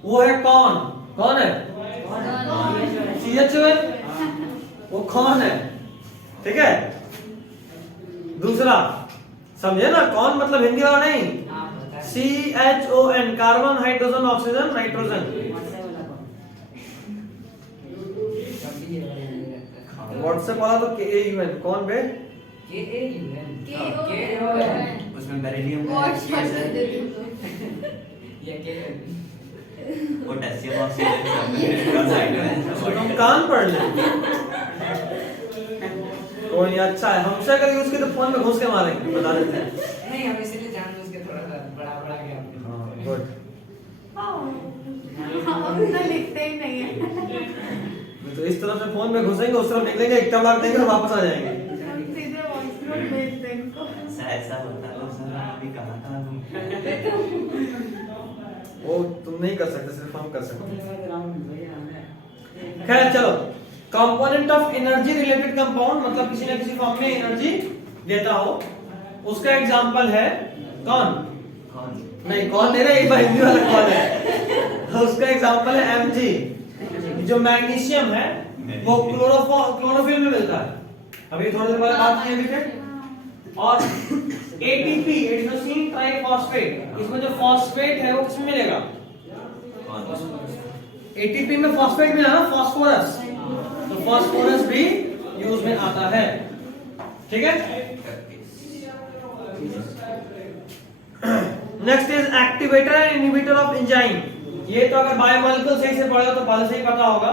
वो है कौन है? CHON, वो कौन है? ठीक है। दूसरा समझे ना, कौन मतलब हिंदी वाला नहीं, CHON, carbon hydrogen oxygen nitrogen. WhatsApp वाला तो KAUN, कौन बे? उसमें बेरिलियम वॉच कर देते तुम। पोटेशियम ऑक्सीजन तुम कान पढ़ ले। कोई नहीं, अच्छा है। हमसे अगर यूज की तो फोन में घुस के मारेंगे, बता देते हैं। नहीं, हम इसलिए जानबूझ के थोड़ा सा बड़ा गया। हाँ, गुड। हम तो लिखते ही नहीं है। तो इस तरफ से फोन में घुसेंगे, उस तरफ निकलेंगे, इक्का मार देंगे और वापस आ जाएंगे। हम सीधे वॉइस नोट भेज दें इनको। ऐसा होता तो सर अभी कहा था। वो तुम नहीं कर सकते, सिर्फ हम कर सकते हैं। खैर चलो, component of energy related compound, मतलब किसी न किसी फॉर्म में एनर्जी देता हो, उसका एग्जांपल है कौन? नहीं, कौन दे रहा है, एक बार हिंदी वाला कौन है? उसका एग्जांपल है Mg। जो मैग्नीशियम है वो क्लोरोफिल में मिलता है, अभी थोड़ी देर पहले बात की अभी तक। और ATP, एडिनोसिन ट्राइफॉस्फेट, इसमें जो फॉस्फेट है वो किसमें मिलेगा? एटीपी में फॉस्फेट मिला ना, फास्फोरस, तो फास्फोरस भी यूज में आता है। ठीक है। Next is activator and inhibitor of enzyme. ये तो अगर बायोमोलिक्यूल सही से पढ़े हो तो पहले से ही पता होगा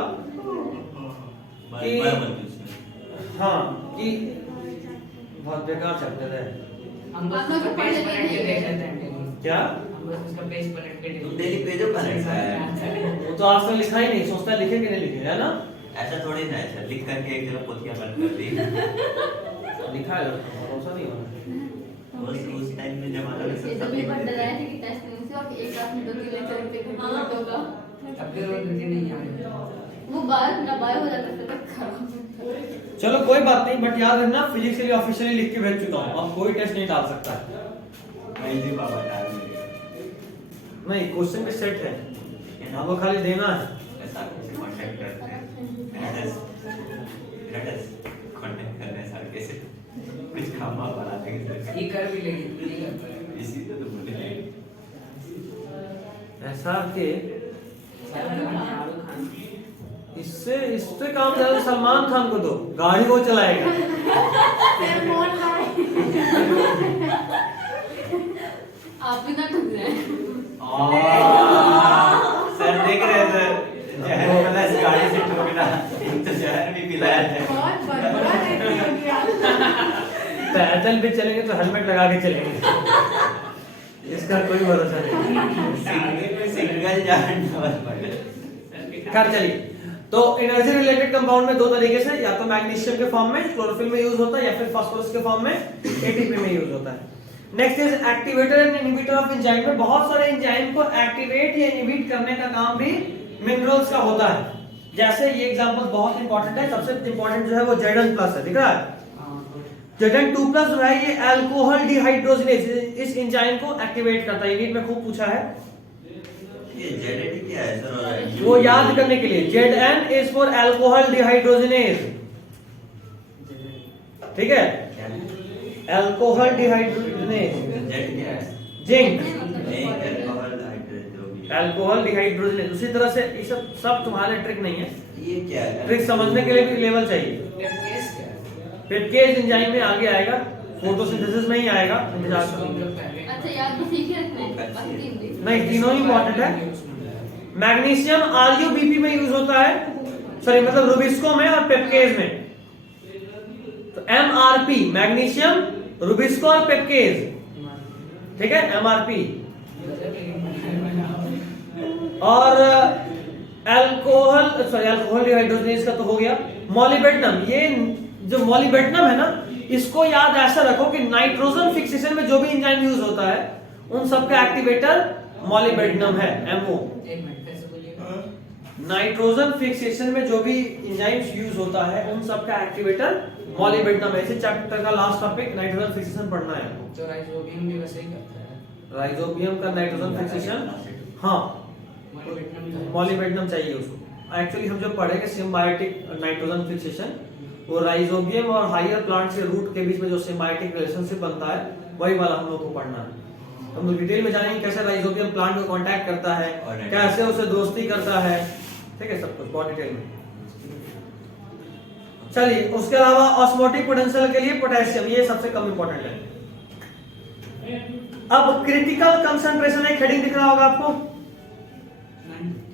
कि हाँ कि बहुत बेकार चलते थे। हम बस उसका पेज पलट के देख लेते हैं। क्या? हम बस उसका पेज पलट के देख डेली पेजों पर लिखा है। वो तो आज तक लिखा ही नहीं, सोचता लिखे कि नहीं लिखे, है ना? ऐसा थोड़ी ना है, लिख करके एक जगह पोथिया बंद कर दी। लिखा है, भरोसा नहीं होना। उस टाइम में जमाना में ये सब तो भी बढ़ रहा है कि टेस्ट नहीं से और एक साथ में 2-3 लेक्चर पे कंप्लीट होगा। अब तो रोज नहीं आ रहे। वो बार ना बाय हो जाता है तो खराब। चलो कोई बात नहीं, बट याद रखना फिजिक्स के लिए ऑफिशियली लिख के भेज चुका हूँ, अब कोई टेस्ट नहीं डाल सकता है। नहीं बाबा डाल दिए। नहीं, क्वेश्चन भी सेट है, आपको खाली देना है। ऐसा कुछ कांटेक्ट करते हैं, कांटेक्ट करने हैं सर, कैसे कुछ काम आप बना देंगे सर। ये कर भी लेगी, नहीं कर पाएगा। इसी तो बोले ऐसा कि शाहरुख खान इससे काम ज्यादा सलमान खान को दो, गाड़ी वो चलाएगा। सैलमोन लाए। आप भी ना ठग जाए। सर देख रहे हैं सर, जहर वाला इस गाड़ी से ठोकना, तो जहर भी पिलाया है। बहुत बड़ा रहती होगी आप। पैदल भी चलेंगे तो हेलमेट लगा के चलेंगे, इसका कोई भरोसा नहीं। सिंगल जान डबल मर्डर। खैर चलिए, तो एनर्जी रिलेटेड कंपाउंड में दो तरीके से, या तो मैग्नीशियम के फॉर्म में क्लोरोफिल में यूज होता है, या फिर फास्फोरस के फॉर्म में एटीपी में यूज होता है। Next is activator and inhibitor of enzyme. में बहुत सारे एंजाइम को एक्टिवेट या इनहिबिट करने का काम भी मिनरल्स का होता है। जैसे ये एग्जांपल बहुत इंपॉर्टेंट है, सबसे इंपॉर्टेंट जो है वो Zn+ है, दिख रहा है? Zn2+ जो है ये अल्कोहल डिहाइड्रोजिनेज, इस एंजाइम को एक्टिवेट करता है। यूनिट में खूब पूछा है, ये जेडेटी क्या है सर? और वो याद करने के लिए Zn is for alcohol dehydrogenase. ठीक है, अल्कोहल डिहाइड्रोजिनेज, जेड क्या है? जिंक, नहीं, अल्कोहल हाइड्रोजन। Alcohol dehydrogenase. उसी तरह से ये सब तुम्हारे ट्रिक नहीं है, ये क्या है? ट्रिक समझने के लिए भी लेवल चाहिए। फिर केज एंजाइम में आगे आएगा, फोटोसिंथेसिस में ही आएगा, इंतजार करो। अच्छा याद तो ठीक है बाकी तीन भी। नहीं, तीनों ही इंपॉर्टेंट है। मैग्नीशियम आरयूबीपी में यूज होता है, सॉरी मतलब रुबिस्को में और पेप्केज में। तो एमआरपी, मैग्नीशियम, रुबिस्को और पेप्केज, ठीक है, एमआरपी। और अल्कोहल डिहाइड्रोजिनेज का तो हो गया। मॉलिबेडनम, ये जो मॉलिबेडनम है ना, इसको याद ऐसा रखो कि नाइट्रोजन फिक्सेशन में जो भी एंजाइम यूज होता है उन सबका एक्टिवेटर मॉलिबेडनम है, MO। नाइट्रोजन फिक्सेशन में जो भी एंजाइम्स यूज होता है उन सबका एक्टिवेटर मॉलिबेडनम है। इसी चैप्टर का लास्ट टॉपिक नाइट्रोजन फिक्सेशन पढ़ना है आपको। तो राइजोबियम भी वैसे ही करता है। राइजोबियम का नाइट्रोजन फिक्सेशन, हाँ, मॉलिबेडनम चाहिए उसको। एक्चुअली हम जो पढ़ेंगे सिम्बायोटिक नाइट्रोजन फिक्सेशन, वो राइजोबियम और हायर प्लांट के रूट के बीच में जो सिम्बायोटिक रिलेशनशिप बनता है वही वाला हम लोग को पढ़ना है। हम लोग डिटेल में जानेंगे कैसे राइजोबियम प्लांट को कांटेक्ट करता है, कैसे उसे दोस्ती करता है, ठीक है, सब कुछ बहुत डिटेल में। चलिए, उसके अलावा ऑस्मोटिक पोटेंशियल के लिए पोटेशियम, ये सबसे कम इंपॉर्टेंट है। अब क्रिटिकल कंसंट्रेशन, एक हेडिंग दिख रहा होगा आपको,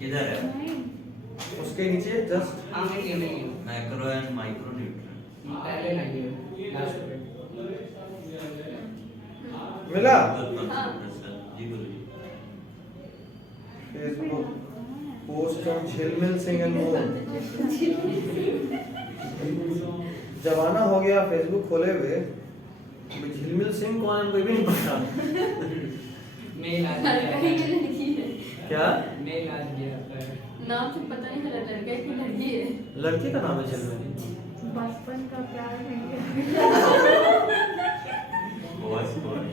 किधर है? उसके नीचे just macro and micro nutrient. पहले नहीं लास्ट में मिला। जी बोलिए। फेसबुक पोस्ट ऑन झिलमिल सिंह एंड मोर। जमाना हो गया फेसबुक खोले हुए, झिलमिल सिंह कौन है कोई भी नहीं पता। मेल आज लड़का ही है लड़की है? क्या मेल आज गया नाम से पता नहीं चला लड़का है कि लड़की है। लड़की का नाम है झिलमिल? बचपन का प्यार है। बॉस कौन?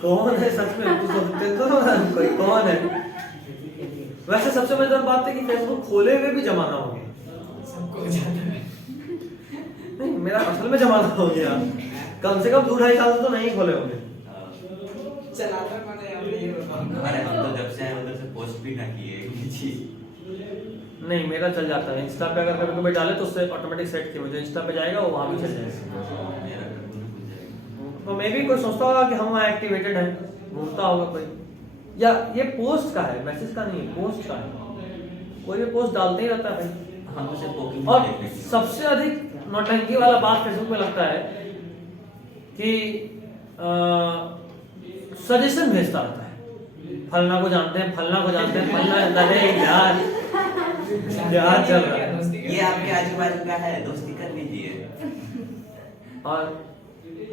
कौन है सच में? तू तो कोई कौन है? वैसे सबसे मजेदार बात है कि फेसबुक खोले हुए भी जमाना हो गया। सबको जाता है। नहीं, मेरा असल में जमाना हो गया, कम से कम 2-2.5 साल से तो नहीं खोले होंगे। चलाता कौन है? हमने ये बताओ। अरे हम तो जब से आए उधर से पोस्ट भी ना किए ये चीज। नहीं मेरा चल जाता है इंस्टा पे, अगर कभी कभी डाले तो उससे ऑटोमेटिक सेट किया, जो इंस्टा पे जाएगा वो वहाँ भी चल जाएगा। मेरा कर दूँ ना खुल जाएगा। तो मे भी कोई सोचता होगा कि हम वहाँ एक्टिवेटेड हैं, घूमता होगा कोई, या ये पोस्ट का है, मैसेज का नहीं है, पोस्ट का है, कोई भी पोस्ट डालते ही रहता है भाई। हम उसे पोकिंग और देखने की। सबसे अधिक नौटंकी वाला बात फेसबुक में लगता है कि सजेशन भेजता रहता है, फलना को जानते हैं, फलना को जानते हैं, फलना, अरे यार यार चल रहा है। ये आपके आजू बाजू का है, दोस्ती कर लीजिए। और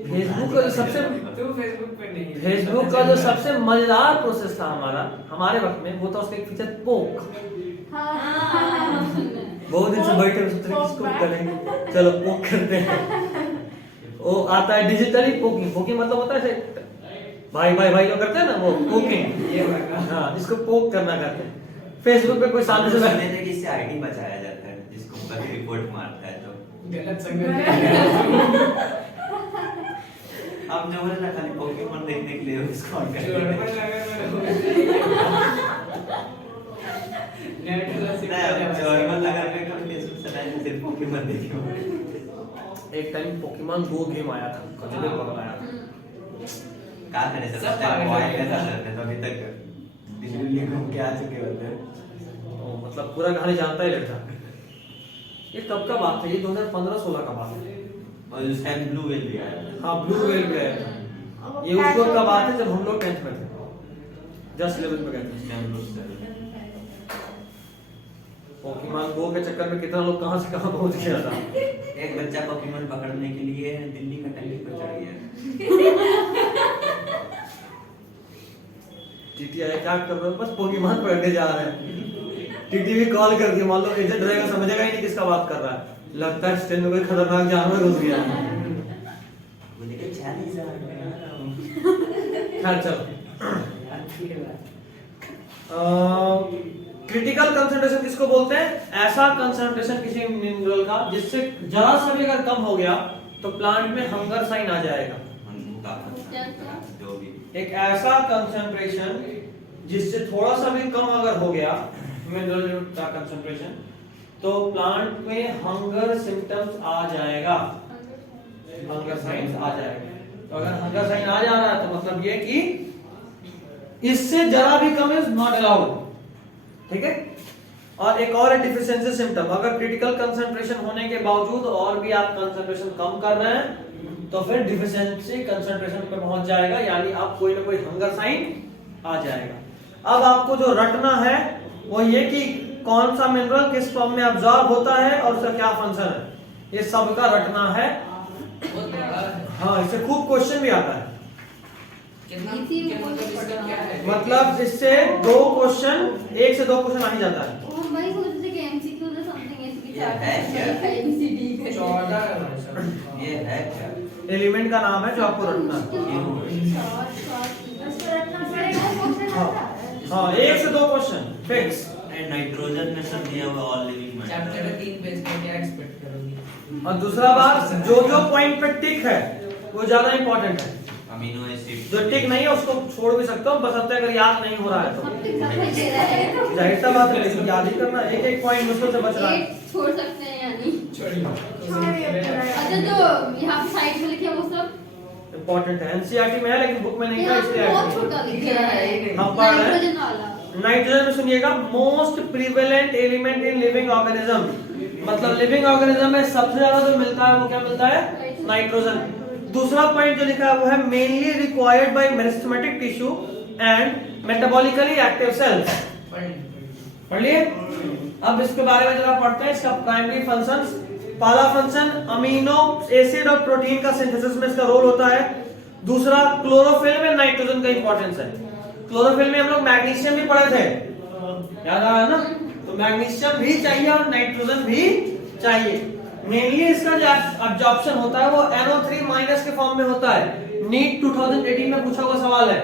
फेसबुक का जो सबसे तू फेसबुक पे नहीं है। फेसबुक का जो सबसे मजेदार प्रोसेस था हमारे वक्त में, वो था उसका एक फीचर पोक। बहुत दिन से बैठे हुए सोच रहे किसको करेंगे, चलो पोक करते हैं। वो आता है डिजिटली पोकिंग, पोकिंग मतलब होता है ऐसे भाई भाई भाई जो करते हैं ना वो पोकिंग, ये वाला। हाँ जिसको पोक करना कहते हैं। फेसबुक पे कोई सामने से सुने थे कि इससे आईडी बचाया जाता है, जिसको कभी रिपोर्ट मारता है तो। गलत संगत। हम जो बोले ना खाली पोकेमॉन देखने के लिए उसको ऑन कर जोड़ पर देते लगा नेट वाला सिर्फ हैं। जोड़ लगा के कभी फेसबुक चलाए तो सिर्फ पोकेमॉन देखिए। एक टाइम पोकेमॉन गो गेम आया था, कजले पगल आया था। क्या करें सर, सब टाइम पागल बॉय है। के साथ रहते हैं, तो अभी तक दिल्ली घूम के आ चुके होते हैं। तो मतलब पूरा कहानी जानता ही लड़का। ये कब का बात है, ये 2015-16 का बात है। और उस टाइम ब्लू वेल भी आया था। हाँ ब्लू वेल भी आया था। ये उस वक्त का बात है जब हम लोग 10th में थे, जस्ट 11th में गए थे। उसमें हम लोग सर पोकेमॉन गो के चक्कर में कितना लोग कहां से कहां पहुंच गया था। एक बच्चा पोकेमॉन पकड़ने के लिए दिल्ली का टंकी पर चढ़ गया। टीटी आया क्या कर रहे हो, बस पोकेमॉन पकड़ने जा रहे हैं। टीटी भी कॉल कर दी, मान लो एजेंट रहेगा समझेगा ही नहीं किसका बात कर रहा है, लगता है स्टेन में कोई खतरनाक जानवर घुस गया। बोले कि 40,000 खैर चलो, क्रिटिकल कंसंट्रेशन किसको बोलते हैं? ऐसा कंसंट्रेशन किसी मिनरल का जिससे जरा सा भी अगर कम हो गया तो प्लांट में हंगर साइन आ जाएगा। जो भी एक ऐसा कंसंट्रेशन जिससे थोड़ा सा भी कम अगर हो गया मिनरल का कंसंट्रेशन, तो प्लांट में हंगर सिम्टम्स आ जाएगा, हंगर साइंस आ जाएगा। तो अगर हंगर साइन आ जा रहा है तो मतलब ये कि इससे जरा भी कम इज नॉट अलाउड, ठीक है। और एक और है डिफिशियंसी सिम्टम, अगर क्रिटिकल कंसंट्रेशन होने के बावजूद और भी आप कंसंट्रेशन कम कर रहे हैं तो फिर डिफिशियंसी कंसंट्रेशन पे पहुंच जाएगा, यानी आप कोई ना कोई हंगर साइन आ जाएगा। अब आपको जो रटना है वो ये कि कौन सा मिनरल किस फॉर्म में अब्सॉर्ब होता है और उसका क्या फंक्शन है, ये सब का रटना है। हाँ, इससे खूब क्वेश्चन भी आता है। मतलब इससे 2 क्वेश्चन, 1 से 2 क्वेश्चन आ ही जाता है। वो हम वही सोच रहे कि एमसीक्यू में समथिंग ऐसे की ये है क्या? एबीसीडी का 14 है भाई साहब। ये है क्या? एलिमेंट का नाम है जो आपको रटना है। उसको रखना पड़ेगा, क्वेश्चन हाँ आता है। हाँ, 1 से 2 क्वेश्चन फिक्स। एंड नाइट्रोजन में सब दिया हुआ ऑल लिविंग चैप्टर मैटर। का 3 पेज का क्या एक्सपेक्ट करोगे? और दूसरा बात, जो जो पॉइंट पे टिक है वो ज्यादा इंपॉर्टेंट है, अमीनो एसिड जो टिक नहीं है उसको छोड़ भी सकते हो, बस अगर याद नहीं हो रहा है तो। हम टिक समझ दे रहे हैं। जाहिर सा बात है, लेकिन याद ही करना, एक एक पॉइंट मुश्किल से बच रहा है। 8 छोड़ सकते हैं यानी। छोड़िए। अच्छा तो यहाँ पे साइड में लिखे वो सब इंपॉर्टेंट है, एनसीईआरटी में है लेकिन बुक में नहीं था, यहाँ इसलिए बहुत ऐड किया। छोटा लिख रहा है हम पढ़ रहे हैं। नाइट्रोजन वाला। नाइट्रोजन में सुनिएगा, most prevalent element in living organism, मतलब लिविंग ऑर्गेनिज्म में सबसे ज्यादा जो मिलता है वो क्या मिलता है? नाइट्रोजन। दूसरा पॉइंट जो लिखा है वो है mainly required by meristematic tissue and metabolically active cells. पढ़ लिए? अब इसके बारे में जरा पढ़ते हैं, इसका प्राइमरी फंक्शंस। पहला फंक्शन अमीनो एसिड और प्रोटीन का सिंथेसिस में इसका रोल होता है। दूसरा, क्लोरोफिल में नाइट्रोजन का इंपॉर्टेंस है। क्लोरोफिल में हम लोग मैग्नीशियम भी पढ़े थे, याद आ रहा है ना? तो मैग्नीशियम भी चाहिए और नाइट्रोजन भी चाहिए। मेनली इसका जो एब्जॉर्प्शन होता है वो NO3- के फॉर्म में होता है। नीट 2018 में पूछा हुआ सवाल है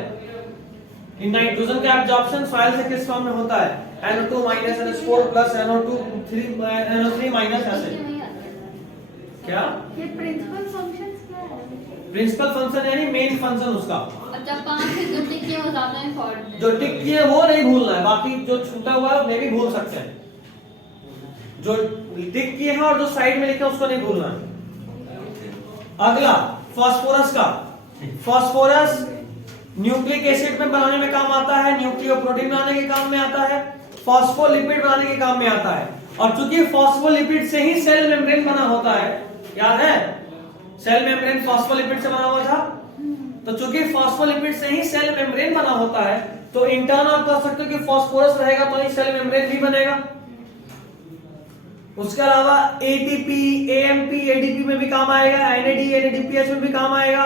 कि नाइट्रोजन का एब्जॉर्प्शन सॉइल से किस फॉर्म में होता है? NO2-, NH4+, NO3- ऐसे। क्या ये प्रिंसिपल फंक्शंस क्या है? प्रिंसिपल फंक्शन यानी मेन फंक्शन उसका, अच्छा 5 से जो टिक किए वो ज्यादा इंपॉर्टेंट है। जो टिक किए वो नहीं भूलना है, बाकी जो छूटा हुआ है वो भी भूल सकते हैं। जो टिक किए हैं और जो साइड में लिखे हैं उसको नहीं भूलना है। अगला फास्फोरस का, फास्फोरस न्यूक्लिक एसिड में बनाने में काम आता है, न्यूक्लियोप्रोटीन बनाने के काम में आता है, फॉस्फोलिपिड बनाने के काम में आता है। और चूंकि फॉस्फोलिपिड से ही सेल मेम्ब्रेन बना होता है, याद है सेल मेम्ब्रेन फॉस्फोलिपिड से बना हुआ था, तो चूंकि फॉस्फोलिपिड से ही सेल मेम्ब्रेन बना होता है तो इंटर्न आप कह सकते हो कि फास्फोरस रहेगा तो ही सेल मेम्ब्रेन भी बनेगा। उसके अलावा एटीपी, एएमपी, एडीपी में भी काम आएगा, एनएडी, एनएडीपीएच में भी काम आएगा।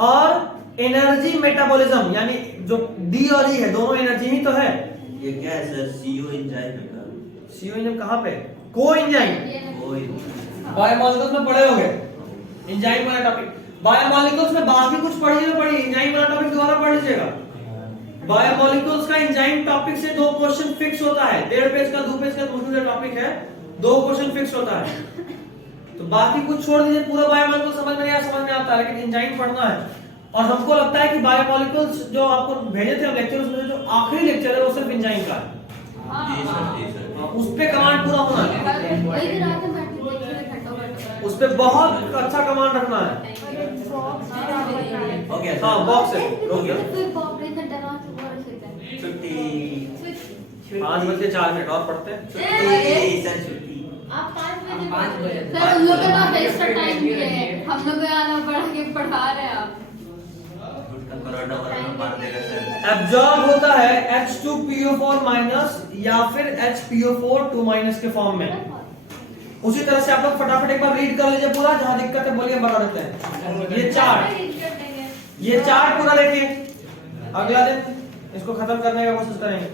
और एनर्जी मेटाबॉलिज्म यानी जो डी और ई है दोनों एनर्जी ही तो है। ये क्या है सर? सीओ एंजाइम है क्या? सीओ एंजाइम कहां पे? को एंजाइम, बायोमॉलिक्यूल्स में पढ़े होंगे एंजाइम वाला टॉपिक। बायोमॉलिक्यूल्स में बाकी कुछ पढ़िए पढ़िए, एंजाइम वाला टॉपिक दोबारा पढ़ लीजिएगा। बायोमॉलिक्यूल्स का एंजाइम टॉपिक से 2 क्वेश्चन फिक्स होता है, 1.5 पेज का 2 पेज का मुश्किल टॉपिक है, 2 क्वेश्चन फिक्स होता है। तो बाकी कुछ छोड़ दीजिए, पूरा बायोमॉलिक्यूल समझ में नहीं आया, समझ में आता है, लेकिन एंजाइम पढ़ना है। और हमको लगता है कि बायोमॉलिक्यूल्स जो आपको भेजे थे हम लेक्चर, उसमें जो आखिरी लेक्चर है वो सिर्फ एंजाइम का है, जी सर, जी सर। उस पे कमांड पूरा होना है, वही तो रात में बैठ के देख रहे घंटों उस पे बहुत अच्छा कमांड रखना है। हो गया सर। हाँ बॉक्स है, हो गया। फिर बाप रे इतना डरा चुका है फिर छुट्टी। 5:04 और पढ़ते हैं। छुट्टी सर, छुट्टी। आप 5 5 बजे बजे। सर उन लोगों का एक्स्ट्रा टाइम भी है, हम लोग आना पढ़ा के पढ़ा रहे हैं आप। कोरोना वाला मार देगा सर। एब्जॉर्ब होता है H2PO4 माइनस या फिर HPO4 2 के फॉर्म में। उसी तरह से आप लोग फटाफट एक बार रीड कर लीजिए पूरा, जहां दिक्कत है बोलिए, बता देते हैं। ये चार्ट पूरा देखिए, अगला दिन इसको खत्म करने की कोशिश करेंगे,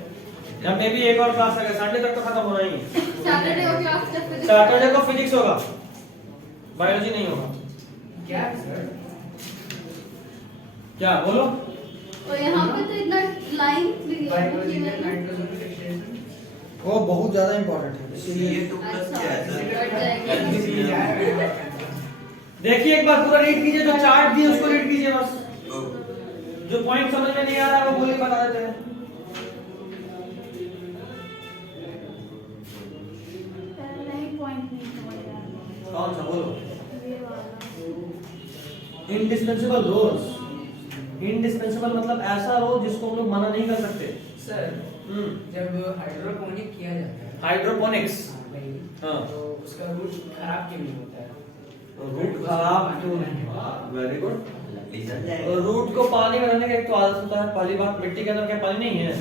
या मे भी एक और क्लास लगेगा, संडे तक तो खत्म होना ही है। सैटरडे को क्लास जब फिर सैटरडे को फिजिक्स होगा, बायोलॉजी नहीं होगा। क्या है सर? क्या बोलो? तो यहाँ पे तो इतना लाइन बायोलॉजिकल नाइट्रोजन फिक्सेशन। वो बहुत ज्यादा इंपॉर्टेंट है, इसीलिए ये 2 प्लस क्या है सर? देखिए एक बार पूरा रीड कीजिए, जो चार्ट दिए उसको रीड कीजिए बस, जो पॉइंट समझ में नहीं आ रहा है वो बोलिए, बता देते हैं। कौन सा बोलो? Indispensable roles. इंडिस्पेंसिबल मतलब ऐसा रोल जिसको हम लोग मना नहीं कर सकते। सर जब हाइड्रोपोनिक किया जाता है, हाइड्रोपोनिक्स, हाँ, तो उसका रूट खराब क्यों नहीं होता है? रूट खराब क्यों नहीं? Very good. डीजल जाएगा। रूट को पानी में रहने का एक तो आदत होता है, पहली बात मिट्टी के अंदर क्या पानी नहीं है,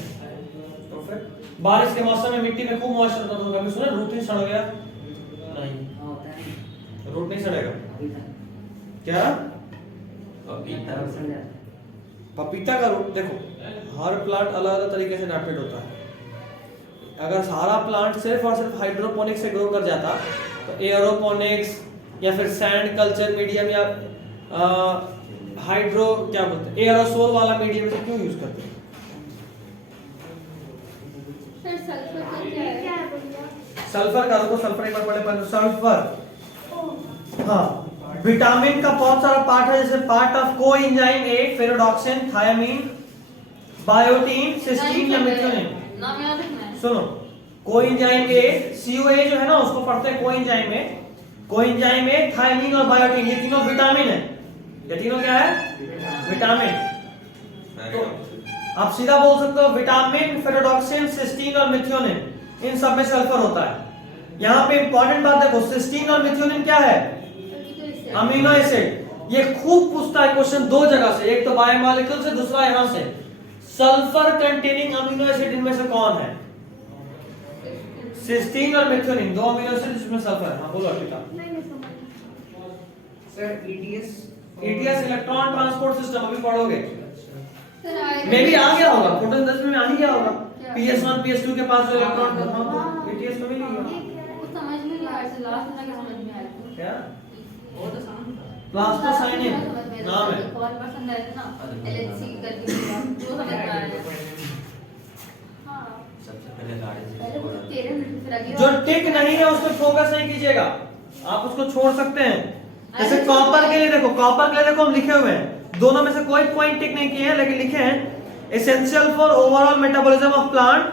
तो फिर बारिश के मौसम में मिट्टी में खूब मॉइस्चर होता है, तो कभी सुने रूट नहीं सड़ गया? नहीं, होता है। रूट नहीं सड़ेगा। क्या? पपीता। पपीता का रूट देखो, हर प्लांट अलग अलग तरीके से एडेप्टेड होता है। अगर सारा प्लांट सिर्फ और सिर्फ हाइड्रोपोनिक्स से ग्रो कर जाता तो एयरोपोनिक्स या फिर सैंड कल्चर मीडियम या हाइड्रो क्या बोलते हैं एयरोसोल वाला मीडियम से क्यों यूज करते हैं? सर सल्फर का क्या है? सल्फर का रुको, सल्फर एक बार पढ़े पर सल्फर, हाँ, विटामिन का बहुत सारा पार्ट है, जैसे part of coenzyme A, ferredoxin, thiamine, biotin, cysteine या मेथियोनिन। नाम याद रखना है। सुनो, कोएंजाइम ए, सीओए जो है ना उसको पढ़ते हैं कोएंजाइम में। कोएंजाइम ए, थायामीन और बायोटीन, ये तीनों विटामिन है। ये तीनों क्या है? विटामिन। तो आप सीधा बोल सकते हो विटामिन, फेरोडॉक्सिन, सिस्टीन और मेथियोनिन, इन सब में सल्फर होता है। यहाँ पे इंपॉर्टेंट बात देखो, सिस्टीन और मेथियोनिन क्या है? Amino acid. ये खूब पूछता है क्वेश्चन 2 जगह से, एक तो बायोमॉलिक्यूल से, दूसरा यहाँ से। सल्फर कंटेनिंग अमीनो एसिड इनमें से कौन है? सिस्टीन और मेथियोनिन, 2 अमीनो एसिड जिसमें सल्फर है। हाँ बोलो Arpita. Sir ETS electron transport system अभी पढ़ोगे, सर आएगा। मे भी आ गया होगा, फोटोसिंथेसिस में आ ही गया होगा। क्या? PS1 PS2 के पास जो इलेक्ट्रॉन ETS तो मिल गया। कुछ समझ में नहीं आया, लास्ट में क्या समझ में आया? क्या? वो तो शांत था। प्लास्टोसाइनिन नाम है। और पसंद है ना LHC करके वो समझ में आया। हाँ सबसे पहले गाड़ी से पहले वो 13 मिनट फिर आगे जो टिक नहीं है उस पर फोकस नहीं कीजिएगा, आप उसको छोड़ सकते हैं। जैसे कॉपर के लिए देखो, कॉपर के लिए देखो हम लिखे हुए हैं, दोनों में से कोई पॉइंट टिक नहीं किए हैं, लेकिन लिखे हैं essential for overall metabolism of plant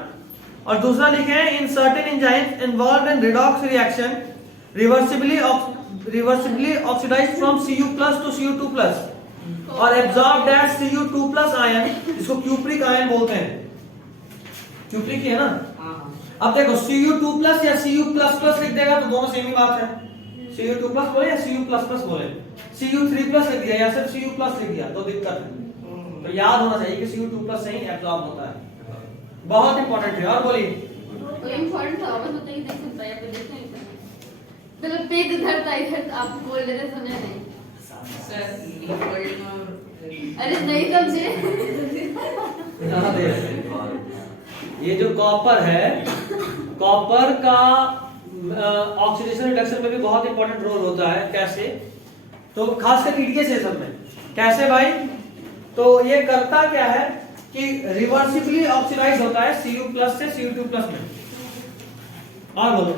और दूसरा लिखे हैं in certain enzymes involve in redox reaction reversibly oxidized from Cu+ to Cu2+ और एब्जॉर्ब्ड एज Cu2+ आयन, इसको क्यूप्रिक आयन बोलते हैं। क्यूप्रिक ही है ना। हाँ हाँ अब देखो Cu2+ या Cu++ लिख देगा तो दोनों सेम ही बात है। Cu2+ बोले या Cu++ बोले, Cu3+ लिख दिया या सिर्फ Cu+ लिख दिया तो दिक्कत है। तो याद होना चाहिए कि Cu2+ से ही एब्जॉर्ब होता है। बहुत इंपॉर्टेंट है। और बोलिए तो इम्पोर्टेंट था, बस होता ही देख सकता है, आप देखते हैं मतलब पेट इधर था इधर, आप बोल रहे थे सुने नहीं। सर लीफ फोल्डिंग और अरे नहीं समझे। ध्यान दे। ये जो कॉपर है, कॉपर का ऑक्सीडेशन रिडक्शन में भी बहुत इंपॉर्टेंट रोल होता है। कैसे? तो खासकर ईडीएस ये सब में कैसे भाई? तो ये करता क्या है कि रिवर्सिबली ऑक्सीडाइज होता है Cu+ से Cu2+ में। और बोलो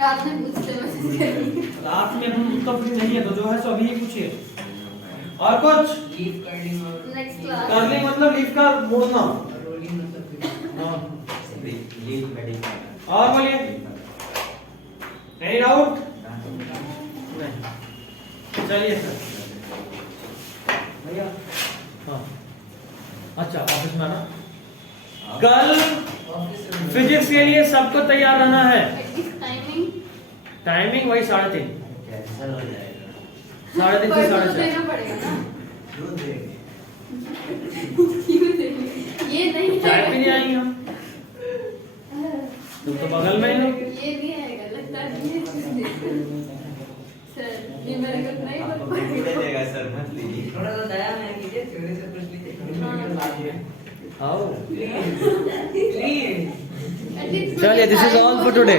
रात में पूछते मैसेज करेंगे। रात में हम तो फ्री नहीं है, तो जो है सो अभी ही पूछिए। और कुछ? लीफ कर्लिंग और नेक्स्ट क्लास करली मतलब लीफ का मुड़ना। रोलिंग मतलब हाँ। Leave cutting. और बोलिए एनी डाउट? नहीं। चलिए सर भैया। हाँ अच्छा, ऑफिस में आना कल। ऑफिस फिजिक्स के लिए सबको तैयार रहना है। टाइमिंग टाइमिंग वही 3:30, कैंसिल हो जाएगा। 3:30 से पर तो 4:30। देना पड़ेगा ना। क्यों देंगे? क्यों देंगे? ये नहीं चाय है। पीने आएंगे हम, तुम तो बगल में ही हो। ये नहीं आएगा, लगता है ये चीज़ देखते। सर ये मेरे को नहीं आपको पता। गिफ्ट देगा सर, मत लीजिए। थोड़ा सा दया मैं कीजिए, थोड़े से कुछ लीजिए आओ प्लीज At least चलिए, this is all for today.